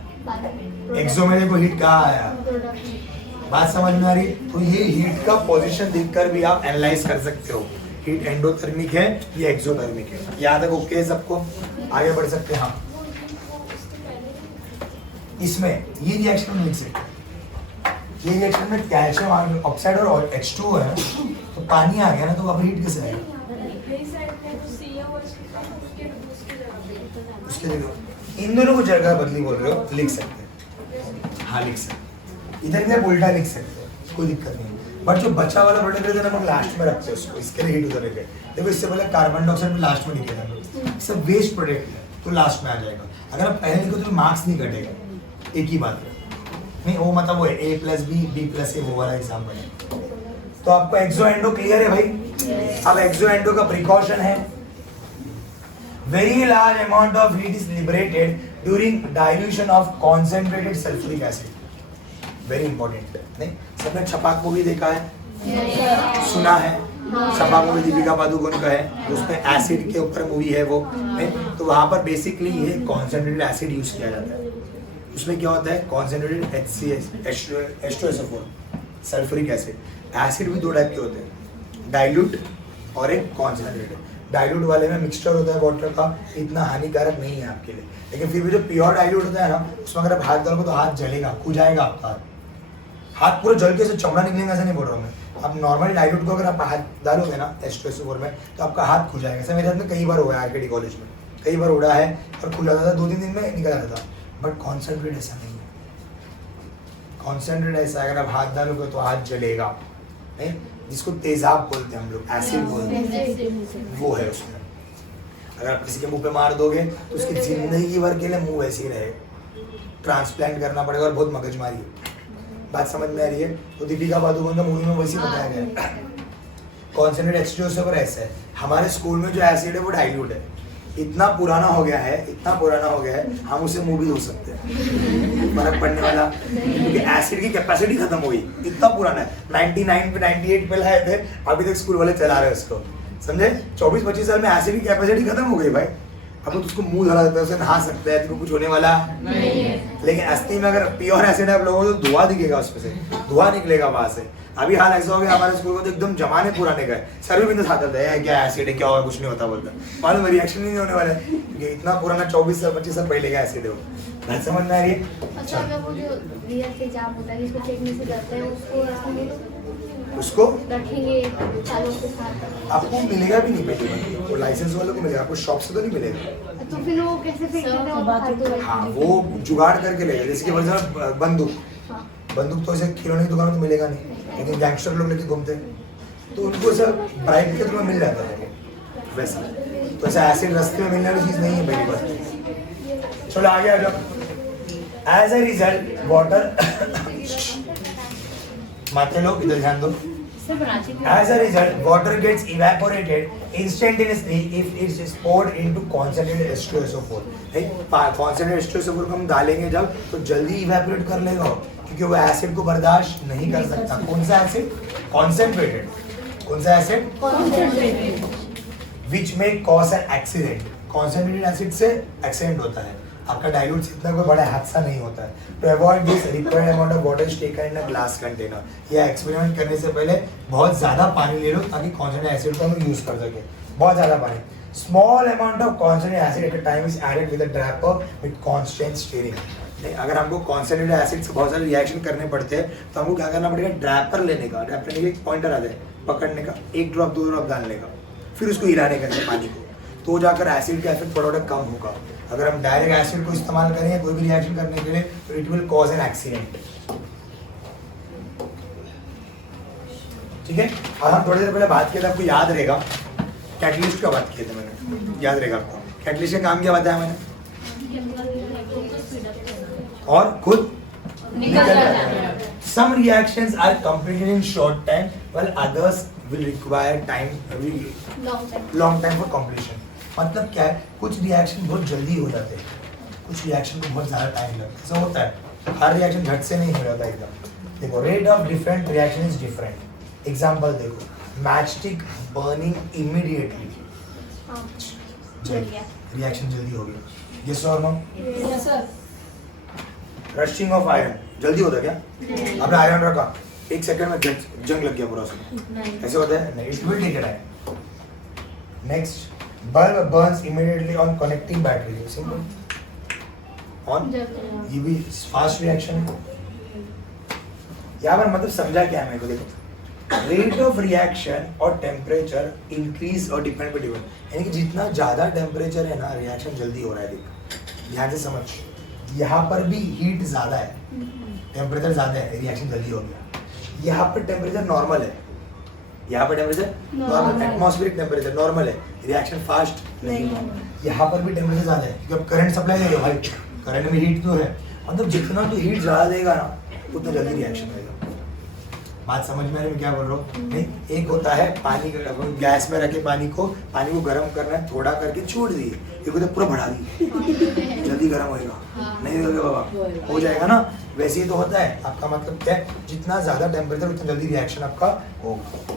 एक्सोमेरिक को हीट कहाँ आया। बात समझ में आ रही है? तो ये हीट का पोजीशन देखकर भी आप एनालाइज कर सकते हो, हीट एंडोथर्मिक है या एक्सोथर्मिक है। याद है ओके है सबको, आगे बढ़ सकते हैं। हाँ, इसमें ये रिएक्शन में लिख सकते हैं, ये रिएक्शन में कैल्शियम ऑक्साइड और H2O है, तो पानी आ गया ना, तो अब हीट कैसे आएगा, उसके लिए इन दोनों को जगह बदली बोल रहे हो, लिख सकते हैं। हाँ लिख सकते हैं, इधर भी आप उल्टा लिख सकते हो, कोई दिक्कत नहीं। बट जो बचा वाला प्रोडक्ट है ना, हम लास्ट में रखते हैं उसको, इसके लिए हीट उधर रखे। देखो इससे पहले कार्बन डाइऑक्साइड भी लास्ट में लिखे थे, सब वेस्ट प्रोडक्ट है तो लास्ट में आ जाएगा। अगर आप पहले लिखो तो मार्क्स नहीं कटेगा, एक ही बात है। नहीं वो मतलब वो है A+B B+A, वो वाला एग्जाम बने। तो आपको एक्सो एंडो क्लियर है भाई? अब एक्सो एंडो का प्रिकॉशन है, very large amount of heat is liberated during dilution of concentrated sulfuric acid. Very important. नहीं, सबने छपाक मूवी देखा है? सुना है? छपाक मूवी दीपिका पादुकोण का है, उसमें एसिड के ऊपर मूवी है वो, नहीं? तो वहाँ पर बेसिकली ये कॉन्सेंट्रेटेड एसिड यूज किया जाता है। उसमें क्या होता है, concentrated H2SO4 sulphuric acid. Acid भी दो टाइप के होते हैं, डाइल्यूट और एक कॉन्सेंट्रेटेड। डाइल्यूट वाले में मिक्सचर होता है वाटर का, इतना हानिकारक नहीं है आपके लिए, लेकिन फिर भी जो प्योर डाइल्यूट होता है ना, उसमें अगर आप हाथ डालोगे तो हाथ जलेगा, खुजाएगा आपका हाथ पूरा जल के से चमड़ा निकलेगा, ऐसा नहीं बोल रहा हूँ मैं। आप नॉर्मल डाइल्यूट को अगर आप हाथ डालोगे ना H2SO4 में, तो आपका हाथ खुजाएगा। ऐसा मेरे हाथ में कई बार हुआ है, आरकेडी कॉलेज में कई बार उड़ा है और खुल जाता था, 2-3 दिन में निकल जाता था। बट कॉन्सेंट्रेट ऐसा नहीं है, कॉन्सेंट्रेट ऐसा अगर आप हाथ डालोगे तो हाथ जलेगा, नहीं? जिसको तेजाब बोलते हैं हम लोग, एसिड बोलते हैं, वो है उसमें। अगर आप किसी के मुंह पे मार दोगे तो उसकी जिंदगी भर के लिए मुंह वैसे ही रहेगा, ट्रांसप्लांट करना पड़ेगा और बहुत मगजमारी है। बात समझ में आ रही है? तो दीपिका पादुकोण का मूवी में वैसे ही बताया गया है। कॉन्सेंट्रेट H2SO4 ऐसा है। हमारे स्कूल में जो एसिड है वो डाइल्यूट है, इतना पुराना हो गया है, इतना पुराना हो गया है, हम उसे मुंह भी धो सकते हैं, फर्क पड़ने वाला, क्योंकि एसिड की कैपेसिटी खत्म हो गई, इतना पुराना है। 99 पे 98 पे लाए थे, अभी तक स्कूल वाले चला रहे हैं उसको, समझे? 24-25 साल में एसिड की कैपेसिटी खत्म हो गई भाई। अब तो उसको मुंह धुला देता है, उसे नहा सकता है, तो कुछ होने वाला नहीं है। लेकिन असली में अगर प्योर एसिड है आप लोगों को, तो धुआं दिखेगा उसमें से, धुआं निकलेगा वहां से। अभी हाल ऐसा हो गया हमारे स्कूल को, तो एकदम जमाने पुराने गए, सर भी खाता था क्या एसिड है, क्या होगा, कुछ नहीं होता बोलता, मालूम रिएक्शन नहीं होने वाला है, इतना पुराना 24-25 साल पहले का एसिड है वो। बात समझ में आ रही है? अच्छा, अगर वो जो रियल से जाम होता है, जिसको चेकने से करते हैं, उसको रखेंगे उसको रखेंगे चालों के साथ, आपको मिलेगा भी नहीं पहले, वो लाइसेंस वालों को मिलेगा, आपको शॉप से तो नहीं मिलेगा। तो फिर वो कैसे फेंक देते हैं? हाँ, वो जुगाड़ करके लेगा, जैसे कि बोलते बंदूक, बंदूक तो ऐसे खिलौने की दुकान में तो मिलेगा नहीं, लेकिन गैंगस्टर लोग लेके घूमते हैं, तो उनको सब ब्राइब के थ्रू मिल जाता है वैसा। तो ऐसा एसिड रास्ते में मिलने वाली चीज नहीं है पहली बात। चलो आगे आ जाओ। एज ए रिजल्ट वाटर माथे लोग इधर ध्यान दो। As a result, water gets evaporated instantaneously if it is poured into concentrated H2SO4. concentrated H2SO4 को हम डालेंगे जब, तो जल्दी इवेपोरेट कर लेगा, क्योंकि वो एसिड को बर्दाश्त नहीं कर सकता। कौन सा एसिड? कॉन्सेंट्रेटेड। कौन सा एसिड? विच में cause an accident. Concentrated acid से एक्सीडेंट होता है, आपका डाइल्यूट से इतना कोई बड़ा हादसा नहीं होता है। To avoid this required amount of water is taken in a glass container. या एक्सपेरिमेंट करने से पहले बहुत ज़्यादा पानी ले लो ताकि कॉन्सेंट्रेटेड एसिड को हम यूज़ कर सके, बहुत ज़्यादा पानी। Small amount of concentrated acid at a time is added with a dropper with constant stirring. नहीं, अगर हमको कॉन्सेंट्रेटेड एसिड से बहुत सारे रिएक्शन करने पड़ते हैं तो हमको क्या करना पड़ेगा, ड्रैपर लेने का, ड्रैपर लेने का एक पॉइंटर आता है, पकड़ने का, 1 ड्रॉप 2 ड्रॉप डालने का, फिर उसको हिलाने का पानी को, तो जाकर एसिड का इफेक्ट थोड़ा कम होगा। अगर हम डायरेक्ट एसिड को इस्तेमाल करेंगे कोई भी रिएक्शन करने के लिए तो it will cause an accident. ठीक है, और हम थोड़ी देर पहले बात किया था, आपको याद रहेगा कैटलिस्ट का बात किया था मैंने, याद रहेगा आपको कैटलिस्ट का काम क्या बताया मैंने, और खुद निकल जाता है। Some reactions are completed in short time, while others will require long time for completion. मतलब क्या है, कुछ रिएक्शन बहुत जल्दी हो जाते हैं, कुछ रिएक्शन को बहुत ज़्यादा टाइम लगता है, ऐसा होता है। हर रिएक्शन झट से नहीं हो जाता एकदम। देखो, rate of different reaction is different. Example देखो, मैचस्टिक बर्निंग इमीडिएटली, रिएक्शन जल्दी हो गया। यस और no? Yes sir. Rushing of iron जल्दी होता है क्या? आपने आयरन रखा, 1 सेकंड में जंग लग गया पूरा उसमें, ऐसे होता है नहीं, it will take time. Next, bulb burns immediately on connecting battery, simple on, ये भी फास्ट रिएक्शन है। यहाँ पर मतलब समझा क्या है मेरे को, देखो रेट ऑफ रिएक्शन और टेम्परेचर इंक्रीज और डिपेंड पे डिपेंड, यानी कि जितना ज़्यादा टेम्परेचर है ना, रिएक्शन जल्दी हो रहा है। देख ध्यान से समझ, यहाँ पर भी हीट ज़्यादा है, टेम्परेचर ज़्यादा है, रिएक्शन जल्दी हो गया। यहाँ पर टेम्परेचर नॉर्मल है, यहाँ पर temperature normal, atmospheric temperature normal है, रिएक्शन फास्ट नहीं। यहाँ पर भी टेम्परेचर ज़्यादा है क्योंकि अब करंट सप्लाई दे रहे हो भाई, करंट में हीट तो है, मतलब जितना तो हीट ज़्यादा देगा ना उतना जल्दी रिएक्शन होगा। बात समझ में आ रही है क्या बोल रहा हूँ? नहीं, एक होता है पानी, गैस में रखे पानी को गर्म करना है, थोड़ा करके छोड़ दिए, एक होता है पूरा बढ़ा दिए, जल्दी गर्म होएगा नहीं होगा बाबा, हो जाएगा ना, वैसे ही तो होता है। आपका मतलब क्या है, जितना ज़्यादा टेम्परेचर उतना जल्दी रिएक्शन आपका होगा।